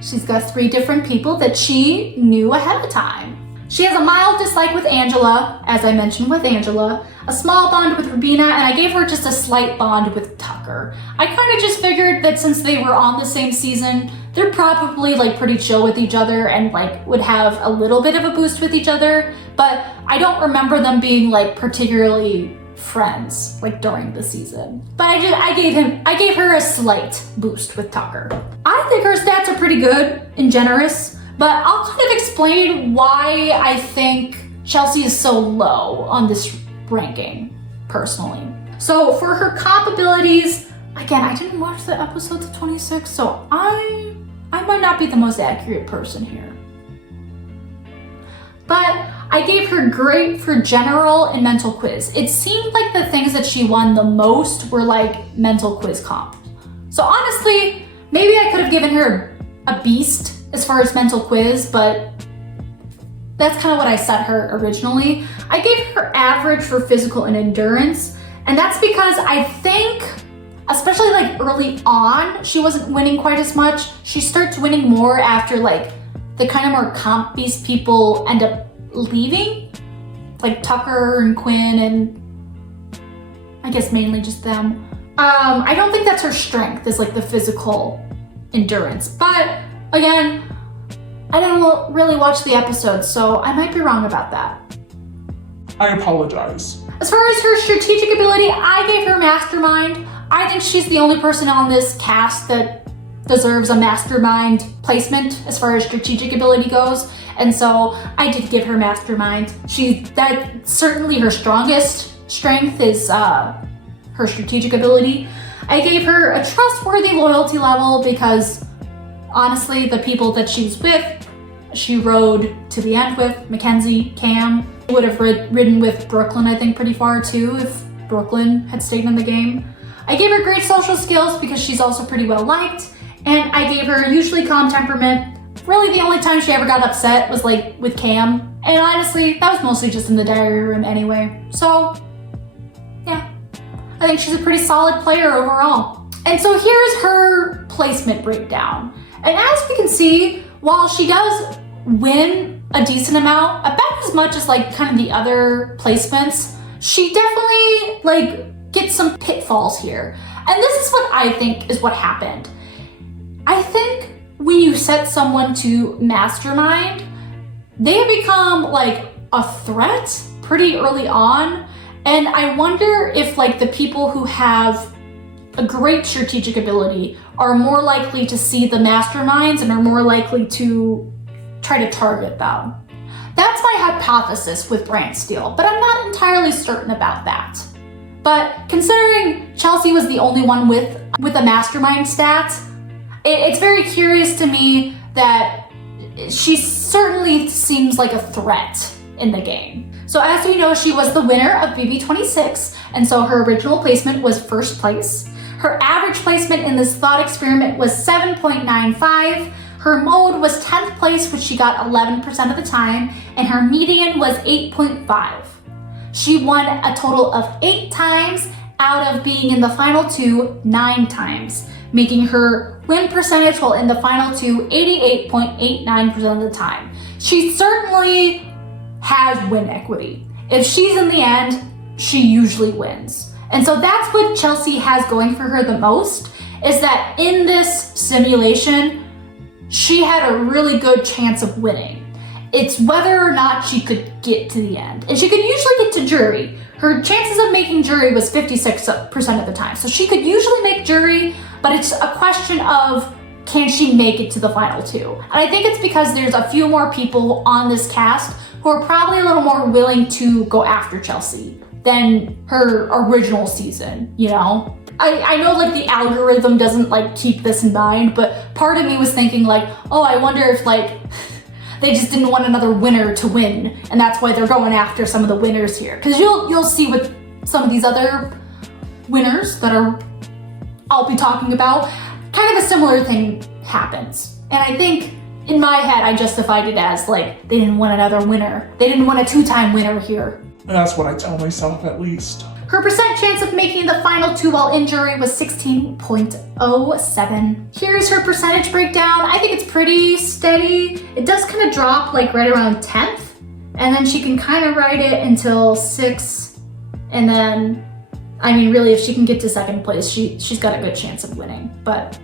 she's got 3 different people that she knew ahead of time. She has a mild dislike with Angela, as I mentioned with Angela, a small bond with Rubina, and I gave her just a slight bond with Tucker. I kind of just figured that since they were on the same season, they're probably like pretty chill with each other and like would have a little bit of a boost with each other, but I don't remember them being like particularly friends like during the season. But I gave her a slight boost with Tucker. I think her stats are pretty good and generous, but I'll kind of explain why I think Chelsea is so low on this ranking, personally. So for her comp abilities, again, I didn't watch the episodes of 26, so I might not be the most accurate person here. But I gave her great for general and mental quiz. It seemed like the things that she won the most were like mental quiz comp. So honestly, maybe I could have given her a beast as far as mental quiz, but that's kind of what I set her originally. I gave her average for physical and endurance, and that's because I think, especially like early on, she wasn't winning quite as much. She starts winning more after like the kind of more comp-based people end up leaving, like Tucker and Quinn, and I guess mainly just them. I don't think that's her strength, is like the physical endurance, but again, I didn't really watch the episodes, so I might be wrong about that. I apologize. As far as her strategic ability, I gave her mastermind. I think she's the only person on this cast that deserves a mastermind placement as far as strategic ability goes, and so I did give her mastermind. That's certainly her strongest strength is her strategic ability. I gave her a trustworthy loyalty level because honestly, the people that she's with, she rode to the end with. Mackenzie, Cam, would have ridden with Brooklyn, I think, pretty far too if Brooklyn had stayed in the game. I gave her great social skills because she's also pretty well liked, and I gave her usually calm temperament. Really, the only time she ever got upset was like with Cam, and honestly, that was mostly just in the diary room anyway. So, yeah, I think she's a pretty solid player overall. And so here's her placement breakdown. And as we can see, while she does win a decent amount, about as much as like kind of the other placements, she definitely like gets some pitfalls here. And this is what I think is what happened. I think when you set someone to mastermind, they become like a threat pretty early on. And I wonder if like the people who have a great strategic ability are more likely to see the masterminds and are more likely to try to target them. That's my hypothesis with Brand Steel, but I'm not entirely certain about that. But considering Chelsea was the only one with a mastermind stat, it's very curious to me that she certainly seems like a threat in the game. So as we know, she was the winner of BB26, and so her original placement was first place. Her average placement in this thought experiment was 7.95. Her mode was 10th place, which she got 11% of the time, and her median was 8.5. She won a total of 8 times out of being in the final 2 9 times, making her win percentage while in the final 2 88.89% of the time. She certainly has win equity. If she's in the end, she usually wins. And so that's what Chelsea has going for her the most, is that in this simulation, she had a really good chance of winning. It's whether or not she could get to the end. And she could usually get to jury. Her chances of making jury was 56% of the time. So she could usually make jury, but it's a question of, can she make it to the final 2? And I think it's because there's a few more people on this cast who are probably a little more willing to go after Chelsea than her original season, you know? I know like the algorithm doesn't like keep this in mind, but part of me was thinking like, oh, I wonder if like they just didn't want another winner to win, and that's why they're going after some of the winners here. Because you'll see with some of these other winners that I'll be talking about, kind of a similar thing happens. And I think in my head I justified it as like they didn't want another winner. They didn't want a 2-time winner here. And that's what I tell myself at least. Her percent chance of making the final 2 while in jury was 16.07. Here's her percentage breakdown. I think it's pretty steady. It does kind of drop like right around 10th, and then she can kind of ride it until 6th, and then, I mean, really, if she can get to 2nd place, she's got a good chance of winning, but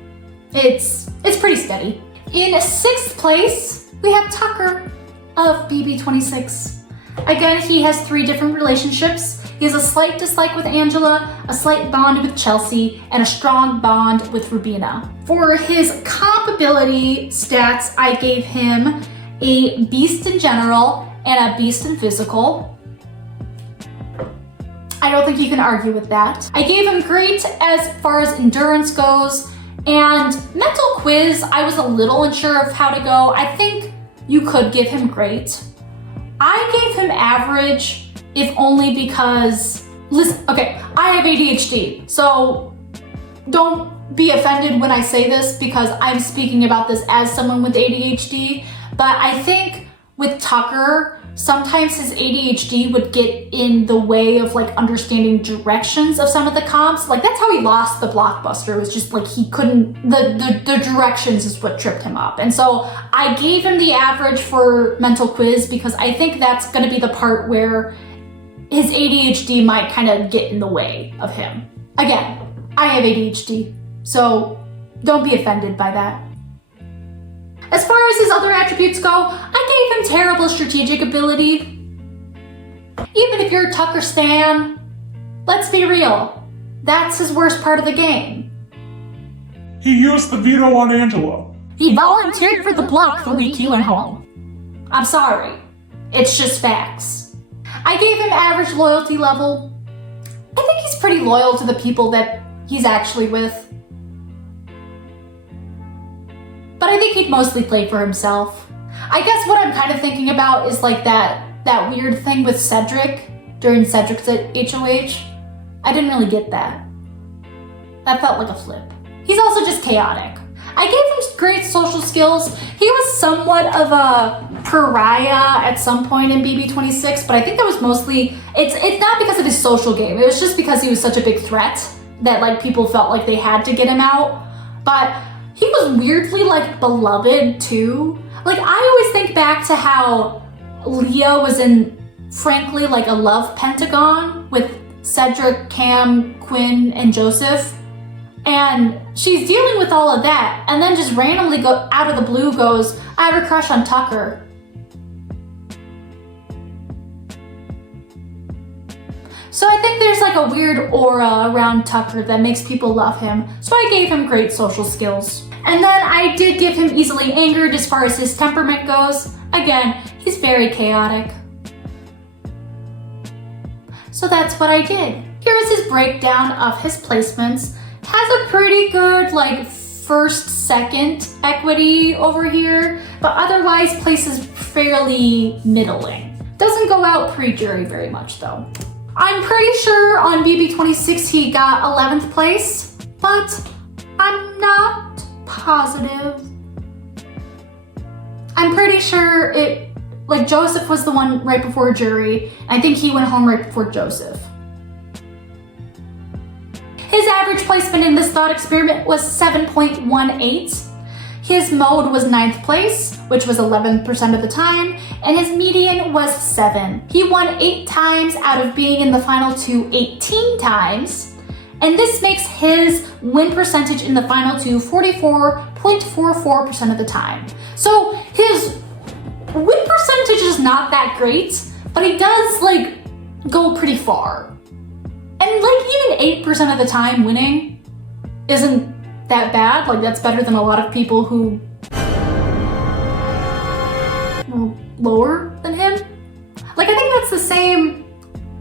it's pretty steady. In 6th place, we have Tucker of BB26. Again, he has 3 different relationships. He has a slight dislike with Angela, a slight bond with Chelsea, and a strong bond with Rubina. For his comp ability stats, I gave him a beast in general and a beast in physical. I don't think you can argue with that. I gave him great as far as endurance goes, and mental quiz, I was a little unsure of how to go. I think you could give him great. I gave him average, if only because, listen, okay, I have ADHD, so don't be offended when I say this because I'm speaking about this as someone with ADHD, but I think with Tucker, sometimes his ADHD would get in the way of like understanding directions of some of the comps. Like that's how he lost the blockbuster, was just like he couldn't, the directions is what tripped him up. And so I gave him the average for mental quiz because I think that's gonna be the part where his ADHD might kind of get in the way of him. Again, I have ADHD, so don't be offended by that. As far as his other attributes go, I gave him terrible strategic ability. Even if you're a Tucker stan, let's be real, that's his worst part of the game. He used the veto on Angela. He volunteered for the block the week you went home. I'm sorry, it's just facts. I gave him average loyalty level. I think he's pretty loyal to the people that he's actually with. But I think he'd mostly play for himself. I guess what I'm kind of thinking about is like that weird thing with Cedric during Cedric's HOH. I didn't really get that. That felt like a flip. He's also just chaotic. I gave him great social skills. He was somewhat of a pariah at some point in BB26, but I think that was mostly, it's not because of his social game. It was just because he was such a big threat that like people felt like they had to get him out. But he was weirdly like beloved too. Like I always think back to how Leah was in frankly like a love pentagon with Cedric, Cam, Quinn, and Joseph. And she's dealing with all of that and then just randomly go out of the blue goes, I have a crush on Tucker. So I think there's like a weird aura around Tucker that makes people love him. So I gave him great social skills. And then I did give him easily angered as far as his temperament goes. Again, he's very chaotic. So that's what I did. Here is his breakdown of his placements. Has a pretty good like first, second equity over here, but otherwise places fairly middling. Doesn't go out pre-jury very much though. I'm pretty sure on BB26 he got 11th place, but I'm not positive. I'm pretty sure like Joseph was the one right before jury. I think he went home right before Joseph. His average placement in this thought experiment was 7.18. His mode was 9th place, which was 11% of the time, and his median was 7. He won 8 times out of being in the final 2 18 times, and this makes his win percentage in the final 2 44.44% of the time. So his win percentage is not that great, but he does like go pretty far. And like even 8% of the time winning isn't that bad. Like that's better than a lot of people who are lower than him. Like I think that's the same,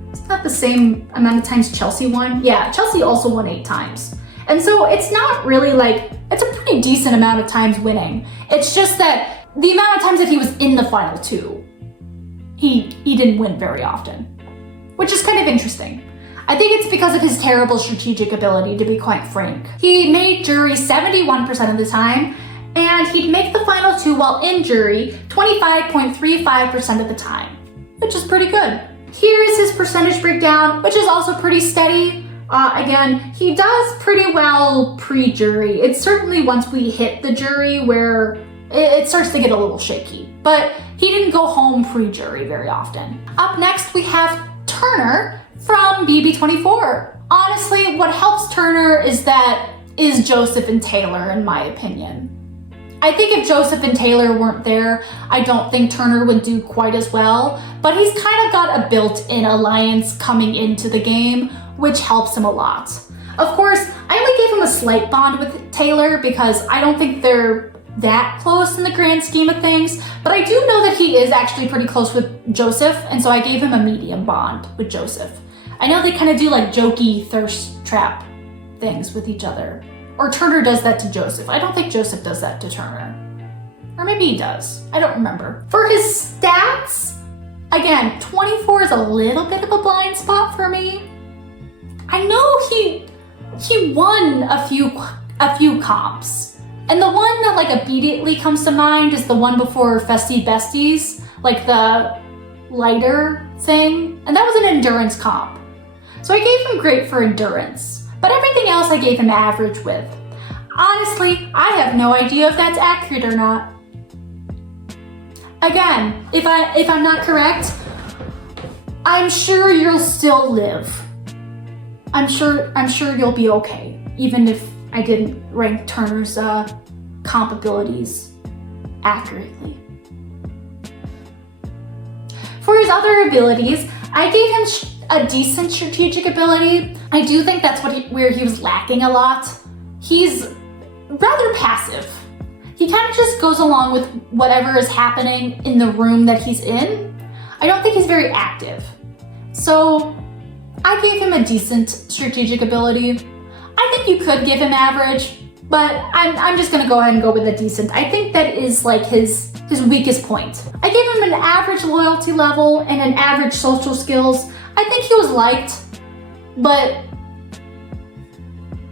it's not the same amount of times Chelsea won. Yeah, Chelsea also won 8 times. And so it's not really like, it's a pretty decent amount of times winning. It's just that the amount of times that he was in the final 2, he didn't win very often, which is kind of interesting. I think it's because of his terrible strategic ability, to be quite frank. He made jury 71% of the time, and he'd make the final 2 while in jury 25.35% of the time, which is pretty good. Here's his percentage breakdown, which is also pretty steady. Again, he does pretty well pre-jury. It's certainly once we hit the jury where it starts to get a little shaky, but he didn't go home pre-jury very often. Up next, we have Turner from BB24. Honestly, what helps Turner is Joseph and Taylor, in my opinion. I think if Joseph and Taylor weren't there, I don't think Turner would do quite as well, but he's kind of got a built-in alliance coming into the game, which helps him a lot. Of course, I only gave him a slight bond with Taylor because I don't think they're that close in the grand scheme of things, but I do know that he is actually pretty close with Joseph, and so I gave him a medium bond with Joseph. I know they kind of do like jokey thirst trap things with each other. Or Turner does that to Joseph. I don't think Joseph does that to Turner. Or maybe he does. I don't remember. For his stats, again, 24 is a little bit of a blind spot for me. I know he won a few comps. And the one that like immediately comes to mind is the one before Festy Besties, like the lighter thing. And that was an endurance comp. So I gave him great for endurance, but everything else I gave him average with. Honestly, I have no idea if that's accurate or not. Again, if I'm not correct, I'm sure you'll still live. I'm sure you'll be okay, even if I didn't rank Turner's comp abilities accurately. For his other abilities, I gave him a decent strategic ability. I do think that's where he was lacking a lot. He's rather passive. He kind of just goes along with whatever is happening in the room that he's in. I don't think he's very active. So I gave him a decent strategic ability. I think you could give him average, but I'm just gonna go ahead and go with a decent. I think that is like his weakest point. I gave him an average loyalty level and an average social skills. I think he was liked, but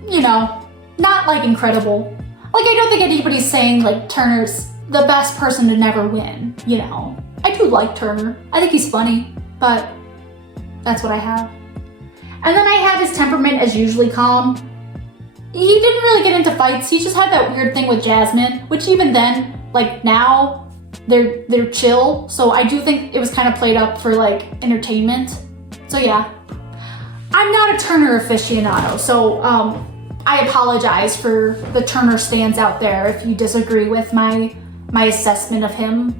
you know, not like incredible. Like I don't think anybody's saying like Turner's the best person to never win, you know. I do like Turner. I think he's funny, but that's what I have. And then I have his temperament as usually calm. He didn't really get into fights. He just had that weird thing with Jasmine, which even then, like now, they're chill. So I do think it was kind of played up for like entertainment. So yeah, I'm not a Turner aficionado. So I apologize for the Turner stands out there if you disagree with my assessment of him.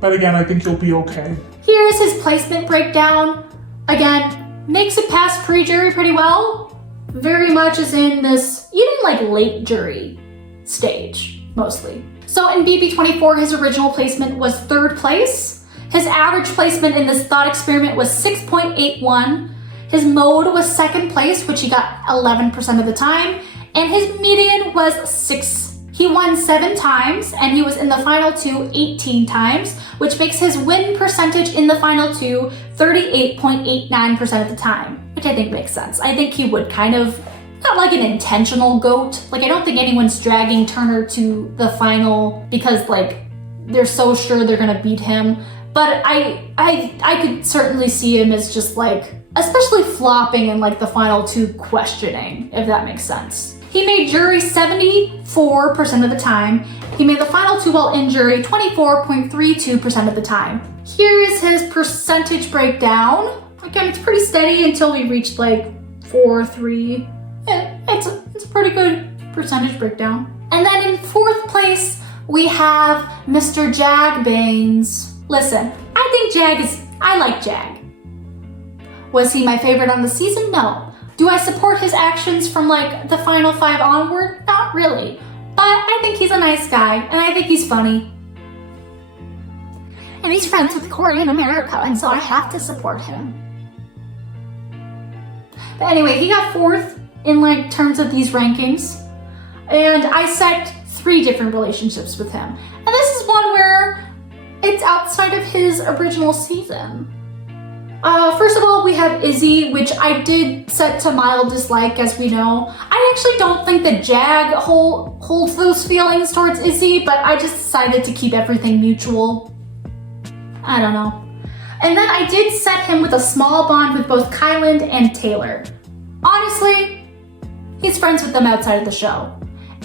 But again, I think you'll be okay. Here is his placement breakdown. Again, makes it past pre-jury pretty well. Very much is in this, even like late jury stage, mostly. So in BB24, his original placement was 3rd place. His average placement in this thought experiment was 6.81. His mode was 2nd place, which he got 11% of the time. And his median was 6. He won 7 times, and he was in the final 2 18 times, which makes his win percentage in the final 2 38.89% of the time, which I think makes sense. I think he would kind of, not like an intentional goat. Like, I don't think anyone's dragging Turner to the final because, like, they're so sure they're gonna beat him. But I could certainly see him as just, like, especially flopping in, like, the final 2 questioning, if that makes sense. He made jury 74% of the time. He made the final 2 while in jury 24.32% of the time. Here is his percentage breakdown. Again, it's pretty steady until we reached like 4, 3. Yeah, it's a pretty good percentage breakdown. And then in 4th place, we have Mr. Jag Baines. Listen, I like Jag. Was he my favorite on the season? No. Do I support his actions from like the final 5 onward? Not really. But I think he's a nice guy, and I think he's funny. And he's friends with Corey in America, and so I have to support him. But anyway, he got 4th in like terms of these rankings. And I set 3 different relationships with him. And this is one where it's outside of his original season. First of all, we have Izzy, which I did set to mild dislike, as we know. I actually don't think that Jag holds those feelings towards Izzy, but I just decided to keep everything mutual. I don't know. And then I did set him with a small bond with both Kyland and Taylor. Honestly, he's friends with them outside of the show.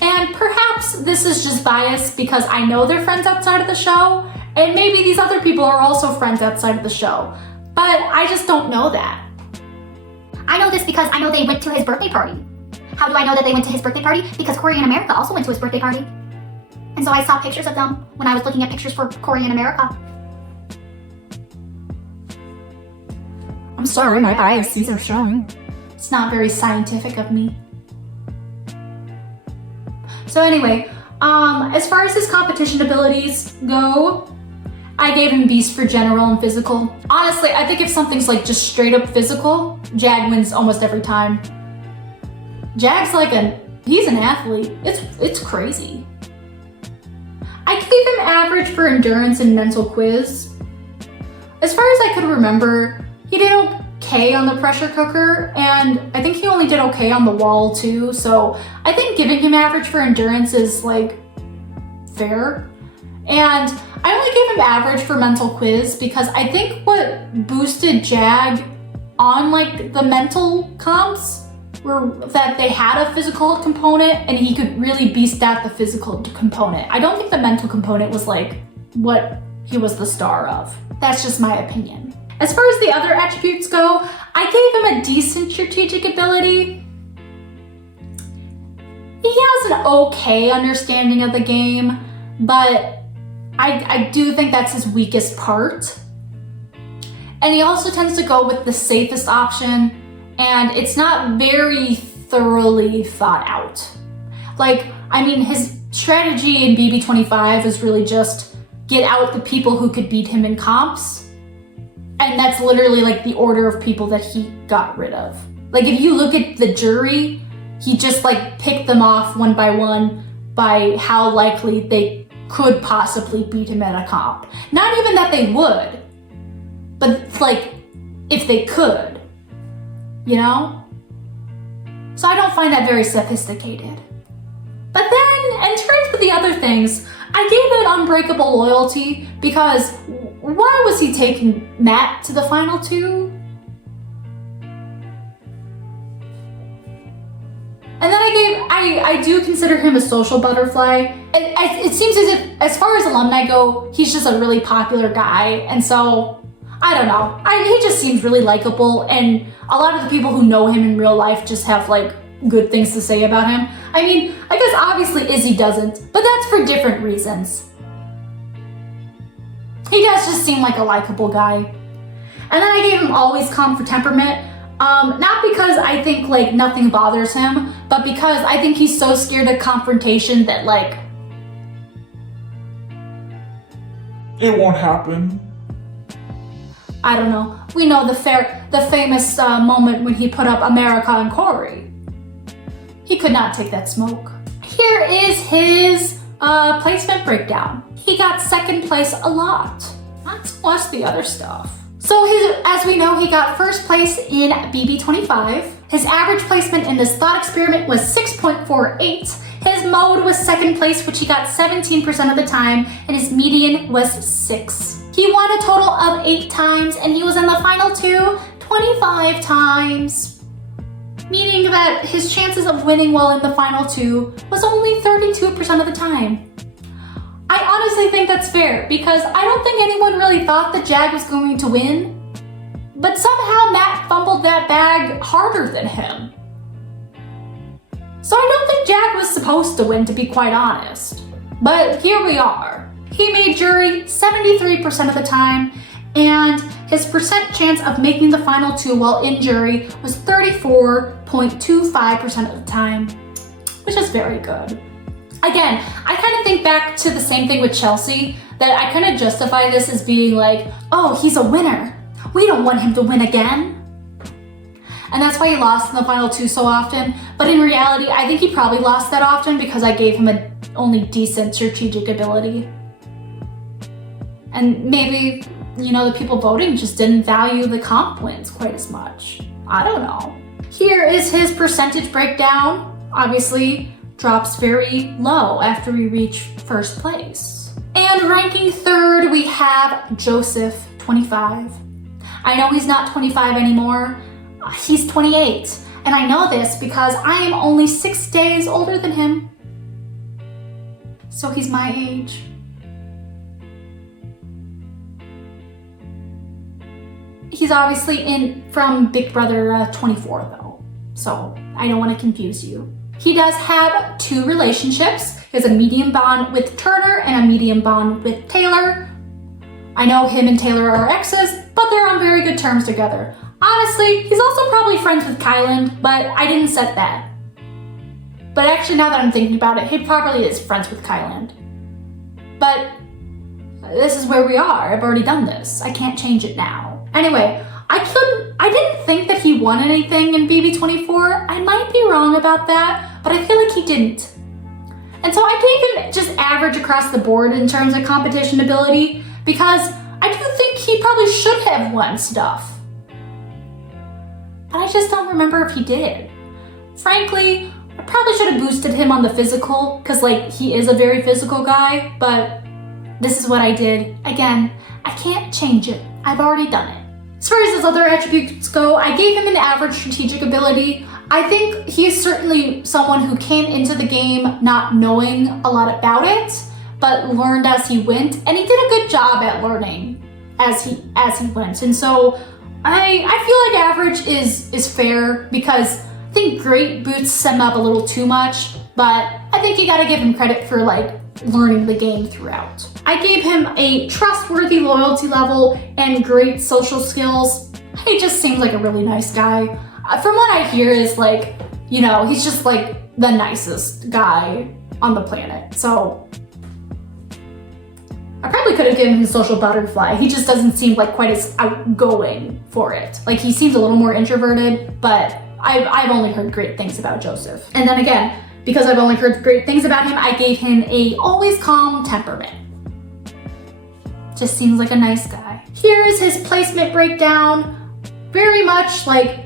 And perhaps this is just bias because I know they're friends outside of the show, and maybe these other people are also friends outside of the show. But I just don't know that. I know this because I know they went to his birthday party. How do I know that they went to his birthday party? Because Corey in America also went to his birthday party. And so I saw pictures of them when I was looking at pictures for Corey in America. I'm sorry, my biases are showing. It's not very scientific of me. So anyway, as far as his competition abilities go, I gave him Beast for general and physical. Honestly, I think if something's like just straight up physical, Jag wins almost every time. Jag's like he's an athlete. It's crazy. I gave him average for endurance and mental quiz. As far as I could remember, he did okay on the pressure cooker, and I think he only did okay on the wall too, so I think giving him average for endurance is like fair. And I only gave him average for mental quiz because I think what boosted Jag on like the mental comps were that they had a physical component and he could really beast out the physical component. I don't think the mental component was like what he was the star of. That's just my opinion. As far as the other attributes go, I gave him a decent strategic ability. He has an okay understanding of the game, but I do think that's his weakest part. And he also tends to go with the safest option, and it's not very thoroughly thought out. Like, I mean, his strategy in BB25 was really just get out the people who could beat him in comps. And that's literally like the order of people that he got rid of. Like, if you look at the jury, he just like picked them off one by how likely they could possibly beat him at a comp. Not even that they would, but like if they could, you know? So I don't find that very sophisticated. But then in terms of the other things, I gave it unbreakable loyalty because why was he taking Matt to the final 2? And then I do consider him a social butterfly. It seems as if, as far as alumni go, he's just a really popular guy. And so, I don't know. He just seems really likable. And a lot of the people who know him in real life just have like good things to say about him. I mean, I guess obviously Izzy doesn't, but that's for different reasons. He does just seem like a likable guy. And then I gave him always calm for temperament. Not because I think like nothing bothers him, but because I think he's so scared of confrontation that like... It won't happen. I don't know. We know the famous moment when he put up America and Corey. He could not take that smoke. Here is his placement breakdown. He got second place a lot. Not so much the other stuff. So as we know, he got first place in BB25. His average placement in this thought experiment was 6.48. His mode was second place, which he got 17% of the time, and his median was 6. He won a total of 8 times, and he was in the final 2 25 times. Meaning that his chances of winning while in the final 2 was only 32% of the time. I honestly think that's fair, because I don't think anyone really thought that Jag was going to win, but somehow Matt fumbled that bag harder than him. So I don't think Jag was supposed to win, to be quite honest. But here we are. He made jury 73% of the time, and his percent chance of making the final 2 while in jury was 34.25% of the time, which is very good. Again, I kind of think back to the same thing with Chelsea, that I kind of justify this as being like, oh, he's a winner. We don't want him to win again. And that's why he lost in the final 2 so often. But in reality, I think he probably lost that often because I gave him a only decent strategic ability. And maybe, you know, the people voting just didn't value the comp wins quite as much. I don't know. Here is his percentage breakdown. Obviously, drops very low after we reach first place. And ranking third, we have Joseph, 25. I know he's not 25 anymore. He's 28. And I know this because I am only 6 days older than him. So he's my age. He's obviously in from Big Brother 24 though. So I don't want to confuse you. He does have 2 relationships. He has a medium bond with Turner and a medium bond with Taylor. I know him and Taylor are exes, but they're on very good terms together. Honestly, he's also probably friends with Kylan, but I didn't set that. But actually, now that I'm thinking about it, he probably is friends with Kylan. But this is where we are. I've already done this. I can't change it now. Anyway, I didn't think that he won anything in BB24. I might be wrong about that, but I feel like he didn't. And so I gave him just average across the board in terms of competition ability, because I do think he probably should have won stuff. But I just don't remember if he did. Frankly, I probably should have boosted him on the physical, because like he is a very physical guy, but this is what I did. Again, I can't change it. I've already done it. As far as his other attributes go, I gave him an average strategic ability. I think he's certainly someone who came into the game not knowing a lot about it, but learned as he went, and he did a good job at learning as he went. And so I feel like average is fair, because I think great boosts him up a little too much, but I think you gotta give him credit for like learning the game throughout. I gave him a trustworthy loyalty level and great social skills. He just seems like a really nice guy. From what I hear is like, you know, he's just like the nicest guy on the planet. So I probably could have given him social butterfly. He just doesn't seem like quite as outgoing for it. Like he seems a little more introverted, but I've only heard great things about Joseph. And then again, because I've only heard great things about him, I gave him a always calm temperament. Just seems like a nice guy. Here is his placement breakdown. Very much like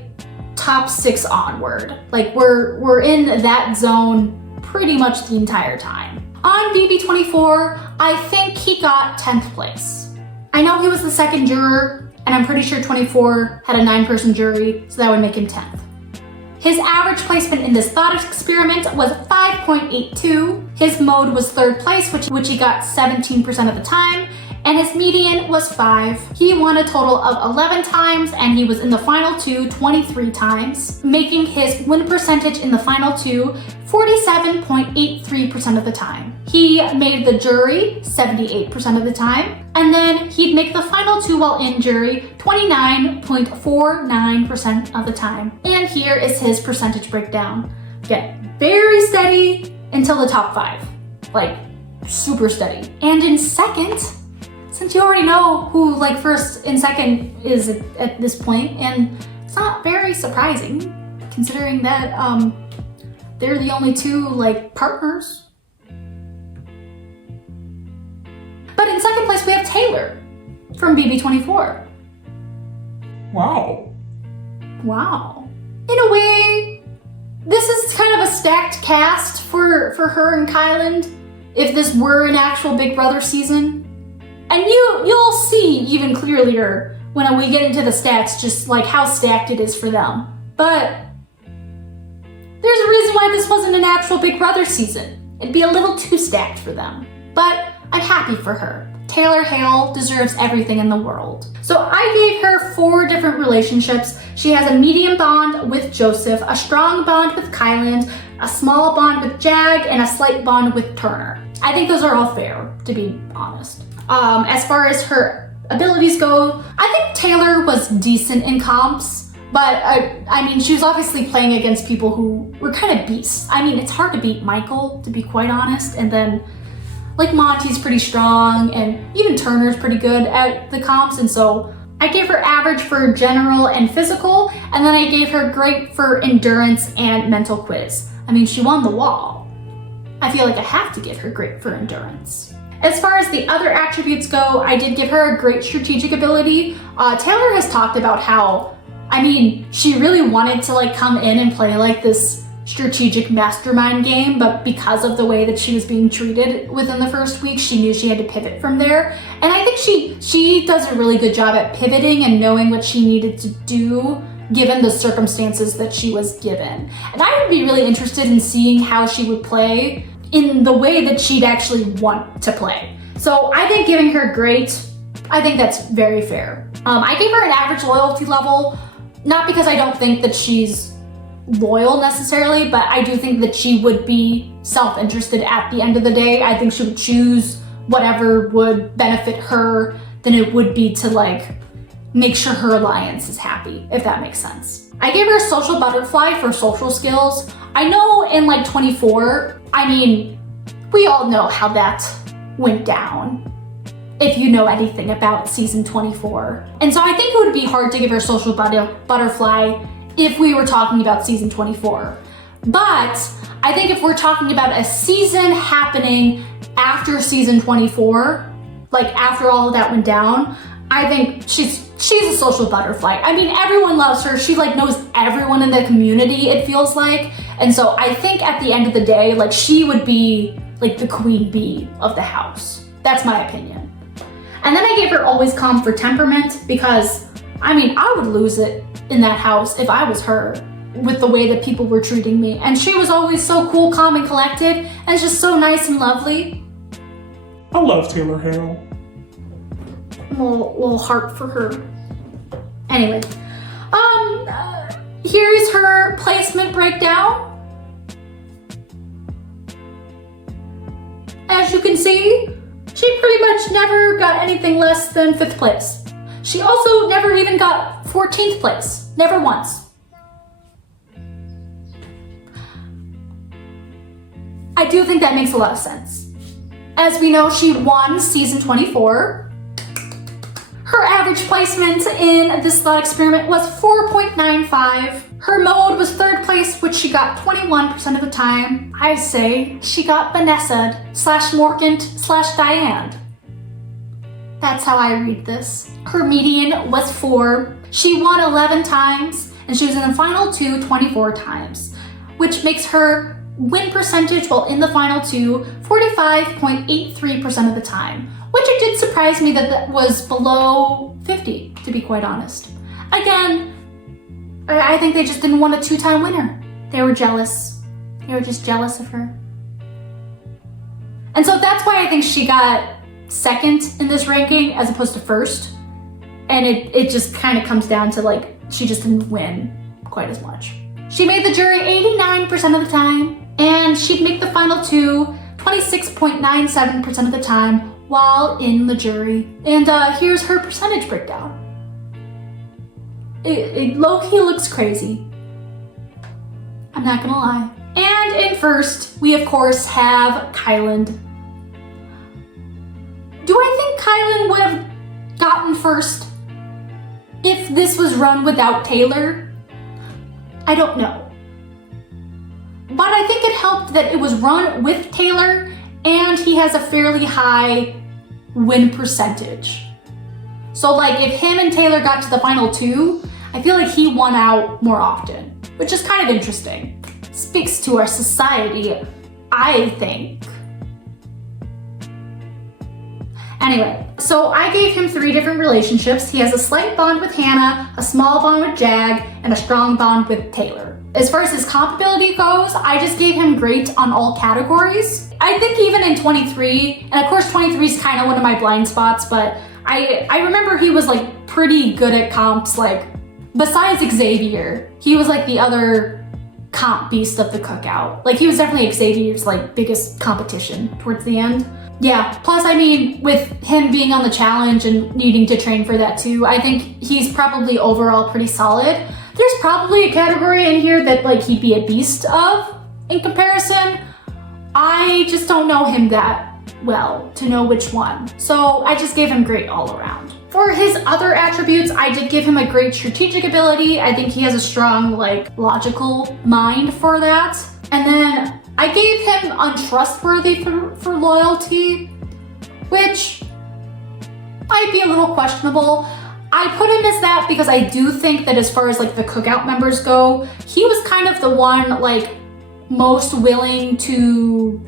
top 6 onward. Like we're in that zone pretty much the entire time. On BB24, I think he got 10th place. I know he was the second juror, and I'm pretty sure 24 had a 9-person jury, so that would make him 10th. His average placement in this thought experiment was 5.82. His mode was third place, which he got 17% of the time, and his median was 5. He won a total of 11 times, and he was in the final two 23 times, making his win percentage in the final two 47.83% of the time. He made the jury 78% of the time, and then he'd make the final two while in jury 29.49% of the time. And here is his percentage breakdown. Again, very steady until the top 5. Like, super steady. And in second, since you already know who like first and second is at this point, and it's not very surprising considering that they're the only two like partners. But in second place we have Taylor from BB24. Wow. Wow. In a way, this is kind of a stacked cast for her and Kyland if this were an actual Big Brother season. And you'll see even clearer when we get into the stats just like how stacked it is for them. But there's a reason why this wasn't an actual Big Brother season. It'd be a little too stacked for them. But I'm happy for her. Taylor Hale deserves everything in the world. So I gave her 4 different relationships. She has a medium bond with Joseph, a strong bond with Kyland, a small bond with Jag, and a slight bond with Turner. I think those are all fair, to be honest. As far as her abilities go, I think Taylor was decent in comps, but I mean, she was obviously playing against people who were kind of beasts. I mean, it's hard to beat Michael, to be quite honest, and then like Monty's pretty strong, and even Turner's pretty good at the comps, and so I gave her average for general and physical, and then I gave her great for endurance and mental quiz. I mean, she won the wall. I feel like I have to give her great for endurance. As far as the other attributes go, I did give her a great strategic ability. Taylor has talked about how, I mean, she really wanted to like come in and play like this strategic mastermind game, but because of the way that she was being treated within the first week, she knew she had to pivot from there. And I think she does a really good job at pivoting and knowing what she needed to do given the circumstances that she was given. And I would be really interested in seeing how she would play in the way that she'd actually want to play. So I think giving her great, I think that's very fair. I gave her an average loyalty level, not because I don't think that she's loyal necessarily, but I do think that she would be self-interested at the end of the day. I think she would choose whatever would benefit her than it would be to like make sure her alliance is happy, if that makes sense. I gave her a social butterfly for social skills. I know in like 24, I mean, we all know how that went down if you know anything about season 24. And so I think it would be hard to give her social butterfly if we were talking about season 24. But I think if we're talking about a season happening after season 24, like after all of that went down, I think she's a social butterfly. I mean, everyone loves her. She like knows everyone in the community, it feels like. And so I think at the end of the day, like she would be like the queen bee of the house. That's my opinion. And then I gave her always calm for temperament because, I mean, I would lose it in that house if I was her with the way that people were treating me. And she was always so cool, calm, and collected, and just so nice and lovely. I love Taylor Hale. Little heart for her. Anyway, here's her placement breakdown. As you can see, she pretty much never got anything less than 5th place. She also never even got 14th place, never once. I do think that makes a lot of sense. As we know, she won season 24. Her average placement in this thought experiment was 4.95. Her mode was 3rd place, which she got 21% of the time. I say she got Vanessa/Morgant/Diane. That's how I read this. Her median was 4. She won 11 times, and she was in the final two 24 times, which makes her win percentage while in the final two 45.83% of the time, which it did surprise me that was below 50, to be quite honest. Again, I think they just didn't want a 2-time winner. They were jealous. They were just jealous of her. And so that's why I think she got second in this ranking as opposed to first. And it just kind of comes down to like, she just didn't win quite as much. She made the jury 89% of the time, and she'd make the final two 26.97% of the time while in the jury. And here's her percentage breakdown. It low-key looks crazy. I'm not gonna lie. And in first, we of course have Kyland. Do I think Kyland would have gotten first if this was run without Taylor? I don't know. But I think it helped that it was run with Taylor and he has a fairly high win percentage. So like if him and Taylor got to the final two, I feel like he won out more often, which is kind of interesting. Speaks to our society, I think. Anyway, so I gave him 3 different relationships. He has a slight bond with Hannah, a small bond with Jag, and a strong bond with Taylor. As far as his comp ability goes, I just gave him great on all categories. I think even in 23, and of course 23 is kind of one of my blind spots, but I remember he was like pretty good at comps, like besides Xavier, he was like the other comp beast of the cookout. Like he was definitely Xavier's like biggest competition towards the end. Yeah, plus I mean, with him being on the challenge and needing to train for that too, I think he's probably overall pretty solid. There's probably a category in here that like he'd be a beast of in comparison. I just don't know him that well to know which one. So I just gave him great all around. For his other attributes, I did give him a great strategic ability. I think he has a strong like logical mind for that. And then I gave him untrustworthy for loyalty, which might be a little questionable. I put him as that because I do think that as far as like the cookout members go, he was kind of the one like most willing to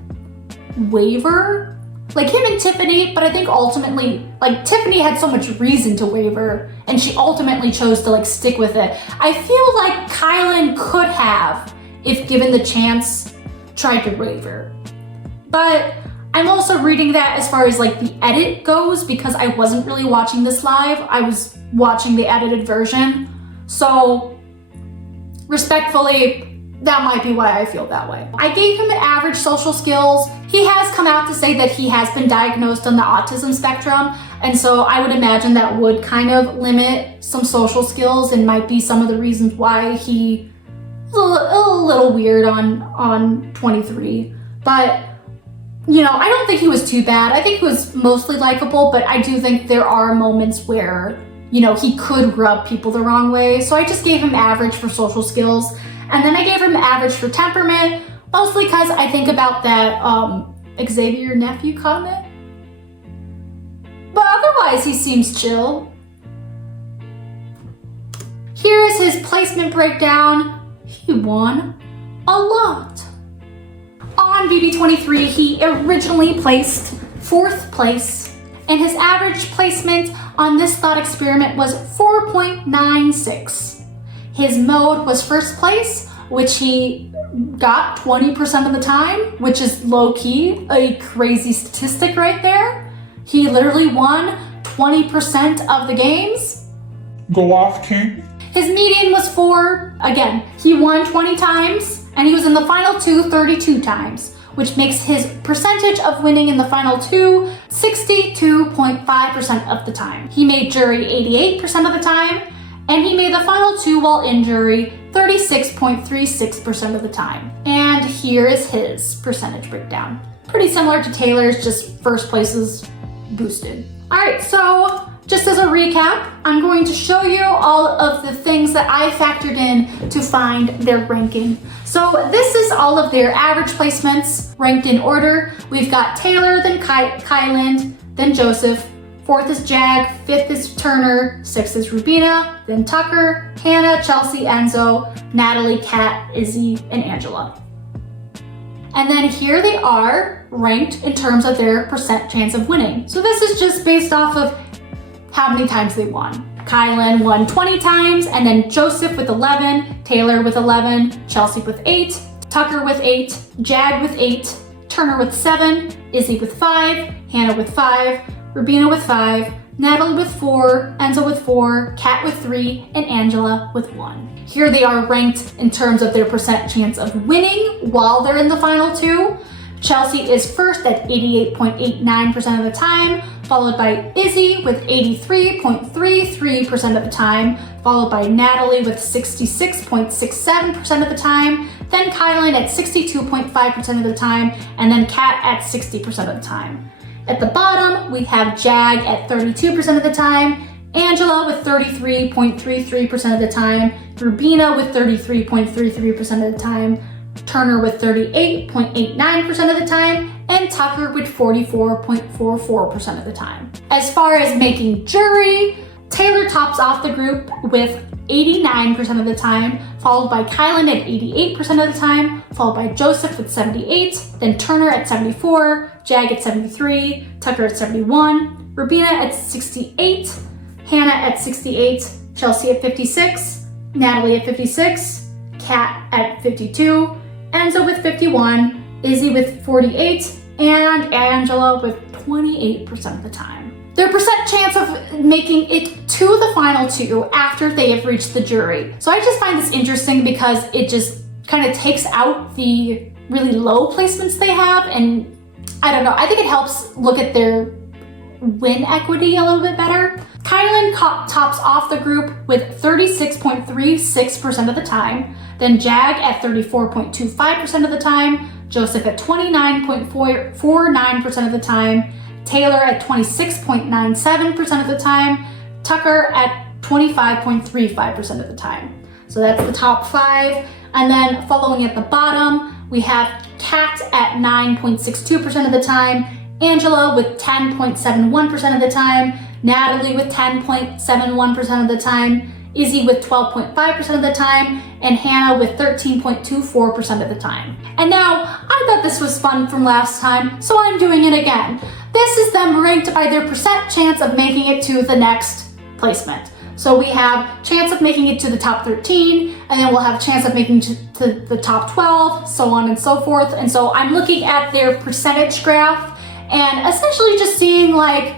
waver. Like him and Tiffany, but I think ultimately, like Tiffany had so much reason to waver and she ultimately chose to like stick with it. I feel like Kylan could have, if given the chance, tried to waver. But I'm also reading that as far as like the edit goes because I wasn't really watching this live. I was watching the edited version. So respectfully, that might be why I feel that way. I gave him an average social skills. He has come out to say that he has been diagnosed on the autism spectrum. And so I would imagine that would kind of limit some social skills and might be some of the reasons why he is a little weird on 23. But you know, I don't think he was too bad. I think he was mostly likable, but I do think there are moments where, you know, he could rub people the wrong way. So I just gave him average for social skills. And then I gave him average for temperament, mostly because I think about that Xavier nephew comment. But otherwise, he seems chill. Here is his placement breakdown. He won a lot. On BB23, he originally placed 4th place, and his average placement on this thought experiment was 4.96. His mode was 1st place, which he got 20% of the time, which is low-key a crazy statistic right there. He literally won 20% of the games. Go off, King. His median was 4. Again, he won 20 times, and he was in the final two 32 times, which makes his percentage of winning in the final two 62.5% of the time. He made jury 88% of the time, and he made the final two while in jury 36.36% of the time. And here is his percentage breakdown. Pretty similar to Taylor's, just first places boosted. All right, so just as a recap, I'm going to show you all of the things that I factored in to find their ranking. So this is all of their average placements ranked in order. We've got Taylor, then Kyland, then Joseph. 4th is Jag, 5th is Turner, 6th is Rubina, then Tucker, Hannah, Chelsea, Enzo, Natalie, Kat, Izzy, and Angela. And then here they are ranked in terms of their percent chance of winning. So this is just based off of how many times they won. Kylan won 20 times, and then Joseph with 11, Taylor with 11, Chelsea with 8, Tucker with 8, Jag with 8, Turner with 7, Izzy with 5, Hannah with 5, Rubina with 5, Natalie with 4, Enzo with 4, Kat with 3, and Angela with 1. Here they are ranked in terms of their percent chance of winning while they're in the final two. Chelsea is first at 88.89% of the time, followed by Izzy with 83.33% of the time, followed by Natalie with 66.67% of the time, then Kylan at 62.5% of the time, and then Kat at 60% of the time. At the bottom, we have Jag at 32% of the time, Angela with 33.33% of the time, Rubina with 33.33% of the time, Turner with 38.89% of the time, and Tucker with 44.44% of the time. As far as making jury, Taylor tops off the group with 89% of the time, followed by Kylan at 88% of the time, followed by Joseph with 78, then Turner at 74, Jag at 73, Tucker at 71, Rubina at 68, Hannah at 68, Chelsea at 56, Natalie at 56, Kat at 52, Enzo with 51, Izzy with 48, and Angela with 28% of the time. Their percent chance of making it to the final two after they have reached the jury. So I just find this interesting because it just kind of takes out the really low placements they have, and I don't know, I think it helps look at their win equity a little bit better. Kylan tops off the group with 36.36% of the time, then Jag at 34.25% of the time, Joseph at 29.49% of the time, Taylor at 26.97% of the time, Tucker at 25.35% of the time. So that's the top 5. And then following at the bottom, we have Kat at 9.62% of the time, Angela with 10.71% of the time, Natalie with 10.71% of the time, Izzy with 12.5% of the time, and Hannah with 13.24% of the time. And now, I thought this was fun from last time, so I'm doing it again. This is them ranked by their percent chance of making it to the next placement. So we have chance of making it to the top 13, and then we'll have chance of making it to the top 12, so on and so forth. And so I'm looking at their percentage graph and essentially just seeing like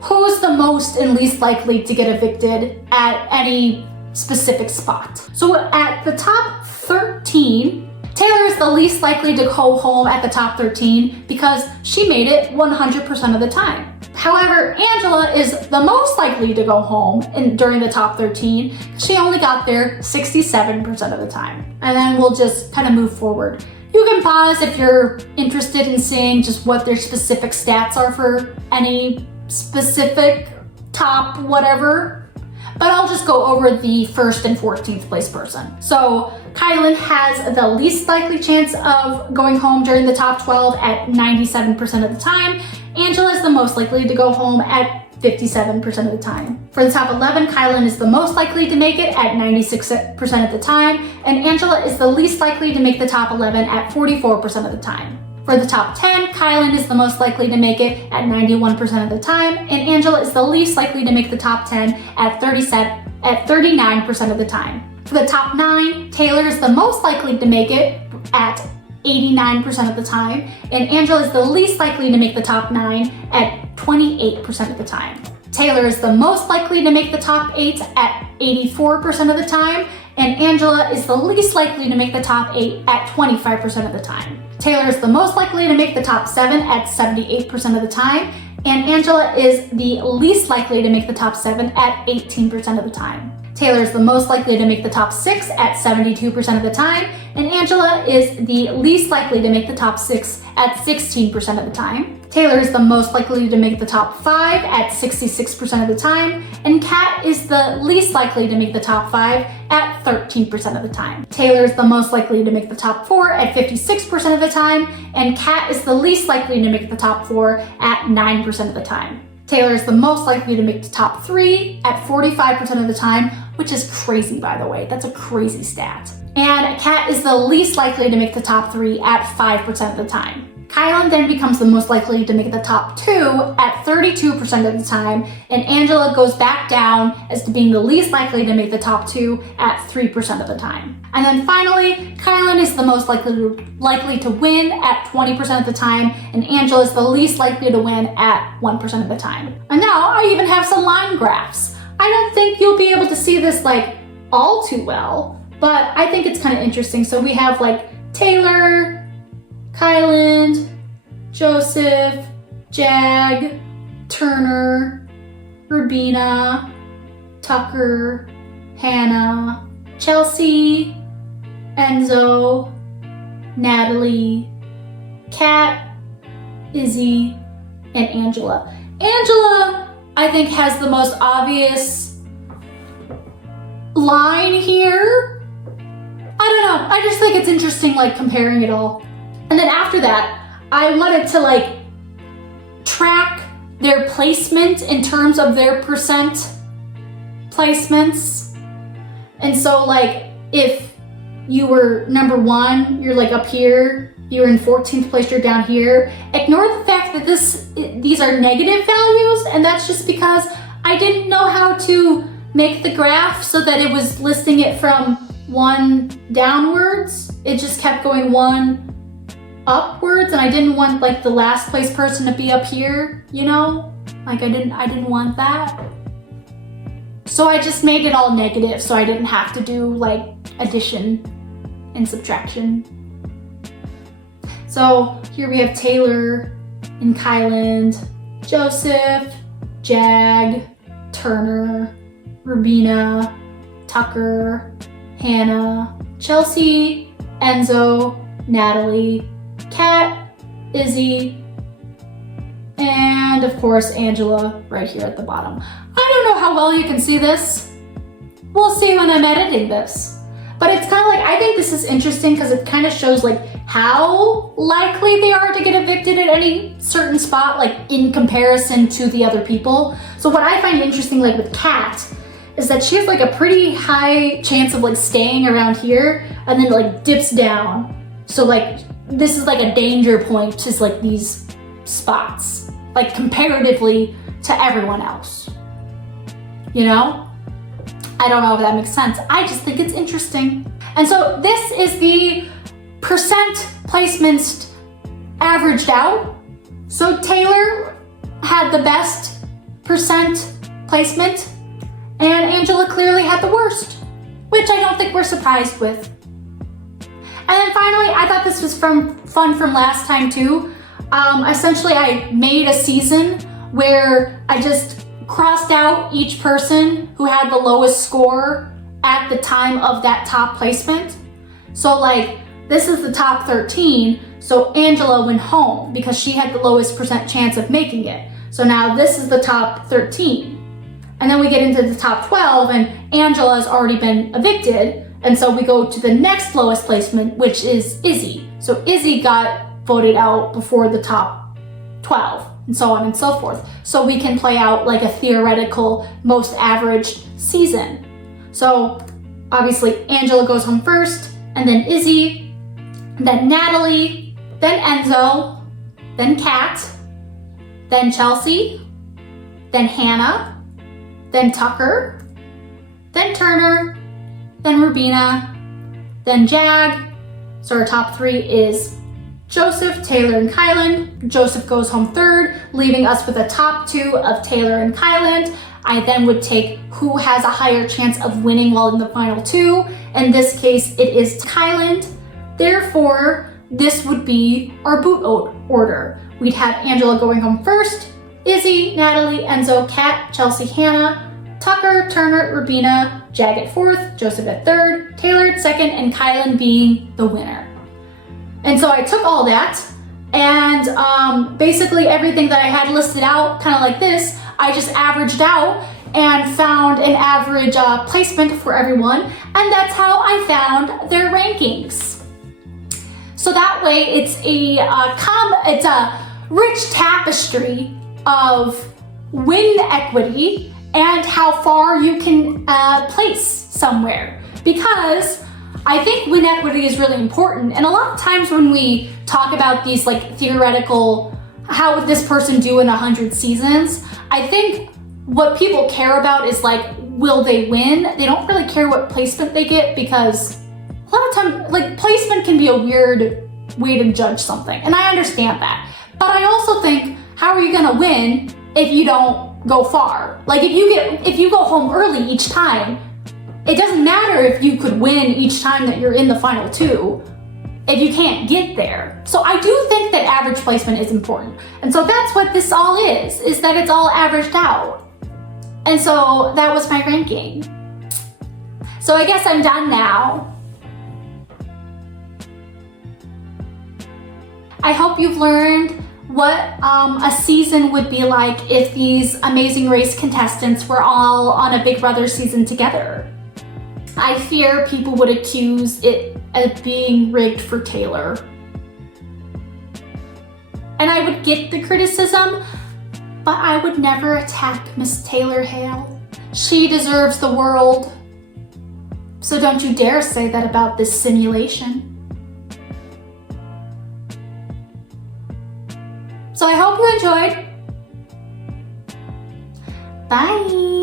who's the most and least likely to get evicted at any specific spot. So at the top 13, Taylor is the least likely to go home at the top 13 because she made it 100% of the time. However, Angela is the most likely to go home during the top 13. She only got there 67% of the time. And then we'll just kind of move forward. You can pause if you're interested in seeing just what their specific stats are for any specific top whatever. But I'll just go over the 1st and 14th place person. So Kylan has the least likely chance of going home during the top 12 at 97% of the time. Angela is the most likely to go home at 57% of the time. For the top 11, Kylan is the most likely to make it at 96% of the time, and Angela is the least likely to make the top 11 at 44% of the time. For the top 10, Kylan is the most likely to make it at 91% of the time, and Angela is the least likely to make the top 10 at 39% of the time. For the top 9, Taylor is the most likely to make it at 89% of the time, and Angela is the least likely to make the top 9 at 28% of the time. Taylor is the most likely to make the top 8 at 84% of the time, and Angela is the least likely to make the top 8 at 25% of the time. Taylor is the most likely to make the top 7 at 78% of the time, and Angela is the least likely to make the top 7 at 18% of the time. Taylor is the most likely to make the top 6 at 72% of the time, and Angela is the least likely to make the top 6 at 16% of the time. Taylor is the most likely to make the top 5 at 66% of the time, and Kat is the least likely to make the top 5 at 13% of the time. Taylor is the most likely to make the top 4 at 56% of the time, and Kat is the least likely to make the top 4 at 9% of the time. Taylor is the most likely to make the top 3 at 45% of the time, which is crazy, by the way. That's a crazy stat. And Kat is the least likely to make the top 3 at 5% of the time. Kylan then becomes the most likely to make the top 2 at 32% of the time, and Angela goes back down as to being the least likely to make the top 2 at 3% of the time. And then finally, Kylan is the most likely to win at 20% of the time, and Angela is the least likely to win at 1% of the time. And now I even have some line graphs. I don't think you'll be able to see this like all too well, but I think it's kind of interesting. So we have like Taylor, Kylan, Joseph, Jag, Turner, Rubina, Tucker, Hannah, Chelsea, Enzo, Natalie, Kat, Izzy, and Angela. Angela, I think, has the most obvious line here. I don't know, I just think it's interesting like comparing it all. And then after that, I wanted to like track their placement in terms of their percent placements. And so like if you were number 1, you're like up here, you're in 14th place, you're down here. Ignore the fact that these are negative values, and that's just because I didn't know how to make the graph so that it was listing it from 1 downwards. It just kept going 1 upwards, and I didn't want like the last place person to be up here, you know? Like I didn't want that. So I just made it all negative so I didn't have to do like addition and subtraction. So here we have Taylor and Kylan, Joseph, Jag, Turner, Rubina, Tucker, Hannah, Chelsea, Enzo, Natalie, Kat, Izzy, and of course Angela right here at the bottom. I don't know how well you can see this. We'll see when I'm editing this. But it's kind of like, I think this is interesting because it kind of shows like how likely they are to get evicted at any certain spot, like in comparison to the other people. So what I find interesting like with Kat is that she has like a pretty high chance of like staying around here and then like dips down. So like this is like a danger point to like these spots, like comparatively to everyone else. You know? I don't know if that makes sense. I just think it's interesting. And so this is the percent placements averaged out. So Taylor had the best percent placement, and Angela clearly had the worst, which I don't think we're surprised with. And then finally, I thought this was fun from last time too. Essentially, I made a season where I just crossed out each person who had the lowest score at the time of that top placement. So like, this is the top 13, so Angela went home because she had the lowest percent chance of making it. So now this is the top 13. And then we get into the top 12 and Angela has already been evicted. And so we go to the next lowest placement, which is Izzy. So Izzy got voted out before the top 12 and so on and so forth. So we can play out like a theoretical most average season. So obviously Angela goes home first, and then Izzy, then Natalie, then Enzo, then Kat, then Chelsea, then Hannah, then Tucker, then Turner, then Rubina, then Jag. So our top 3 is Joseph, Taylor, and Kylan. Joseph goes home third, leaving us with a top 2 of Taylor and Kylan. I then would take who has a higher chance of winning while in the final 2. In this case, it is Kylan. Therefore, this would be our boot order. We'd have Angela going home first, Izzy, Natalie, Enzo, Kat, Chelsea, Hannah, Tucker, Turner, Rubina, Jag at 4th, Joseph at 3rd, Taylor at 2nd, and Kylan being the winner. And so I took all that, and basically everything that I had listed out, kind of like this, I just averaged out and found an average placement for everyone, and that's how I found their rankings. So that way it's a rich tapestry of win equity and how far you can place somewhere, because I think win equity is really important. And a lot of times when we talk about these like theoretical, how would this person do in 100 seasons? I think what people care about is like, will they win? They don't really care what placement they get, because a lot of time, like, placement can be a weird way to judge something, and I understand that. But I also think, how are you gonna win if you don't go far? Like, if you go home early each time, it doesn't matter if you could win each time that you're in the final two if you can't get there. So I do think that average placement is important. And so that's what this all is that it's all averaged out. And so that was my ranking. So I guess I'm done now. I hope you've learned what a season would be like if these Amazing Race contestants were all on a Big Brother season together. I fear people would accuse it of being rigged for Taylor. And I would get the criticism, but I would never attack Miss Taylor Hale. She deserves the world. So don't you dare say that about this simulation. So I hope you enjoyed. Bye.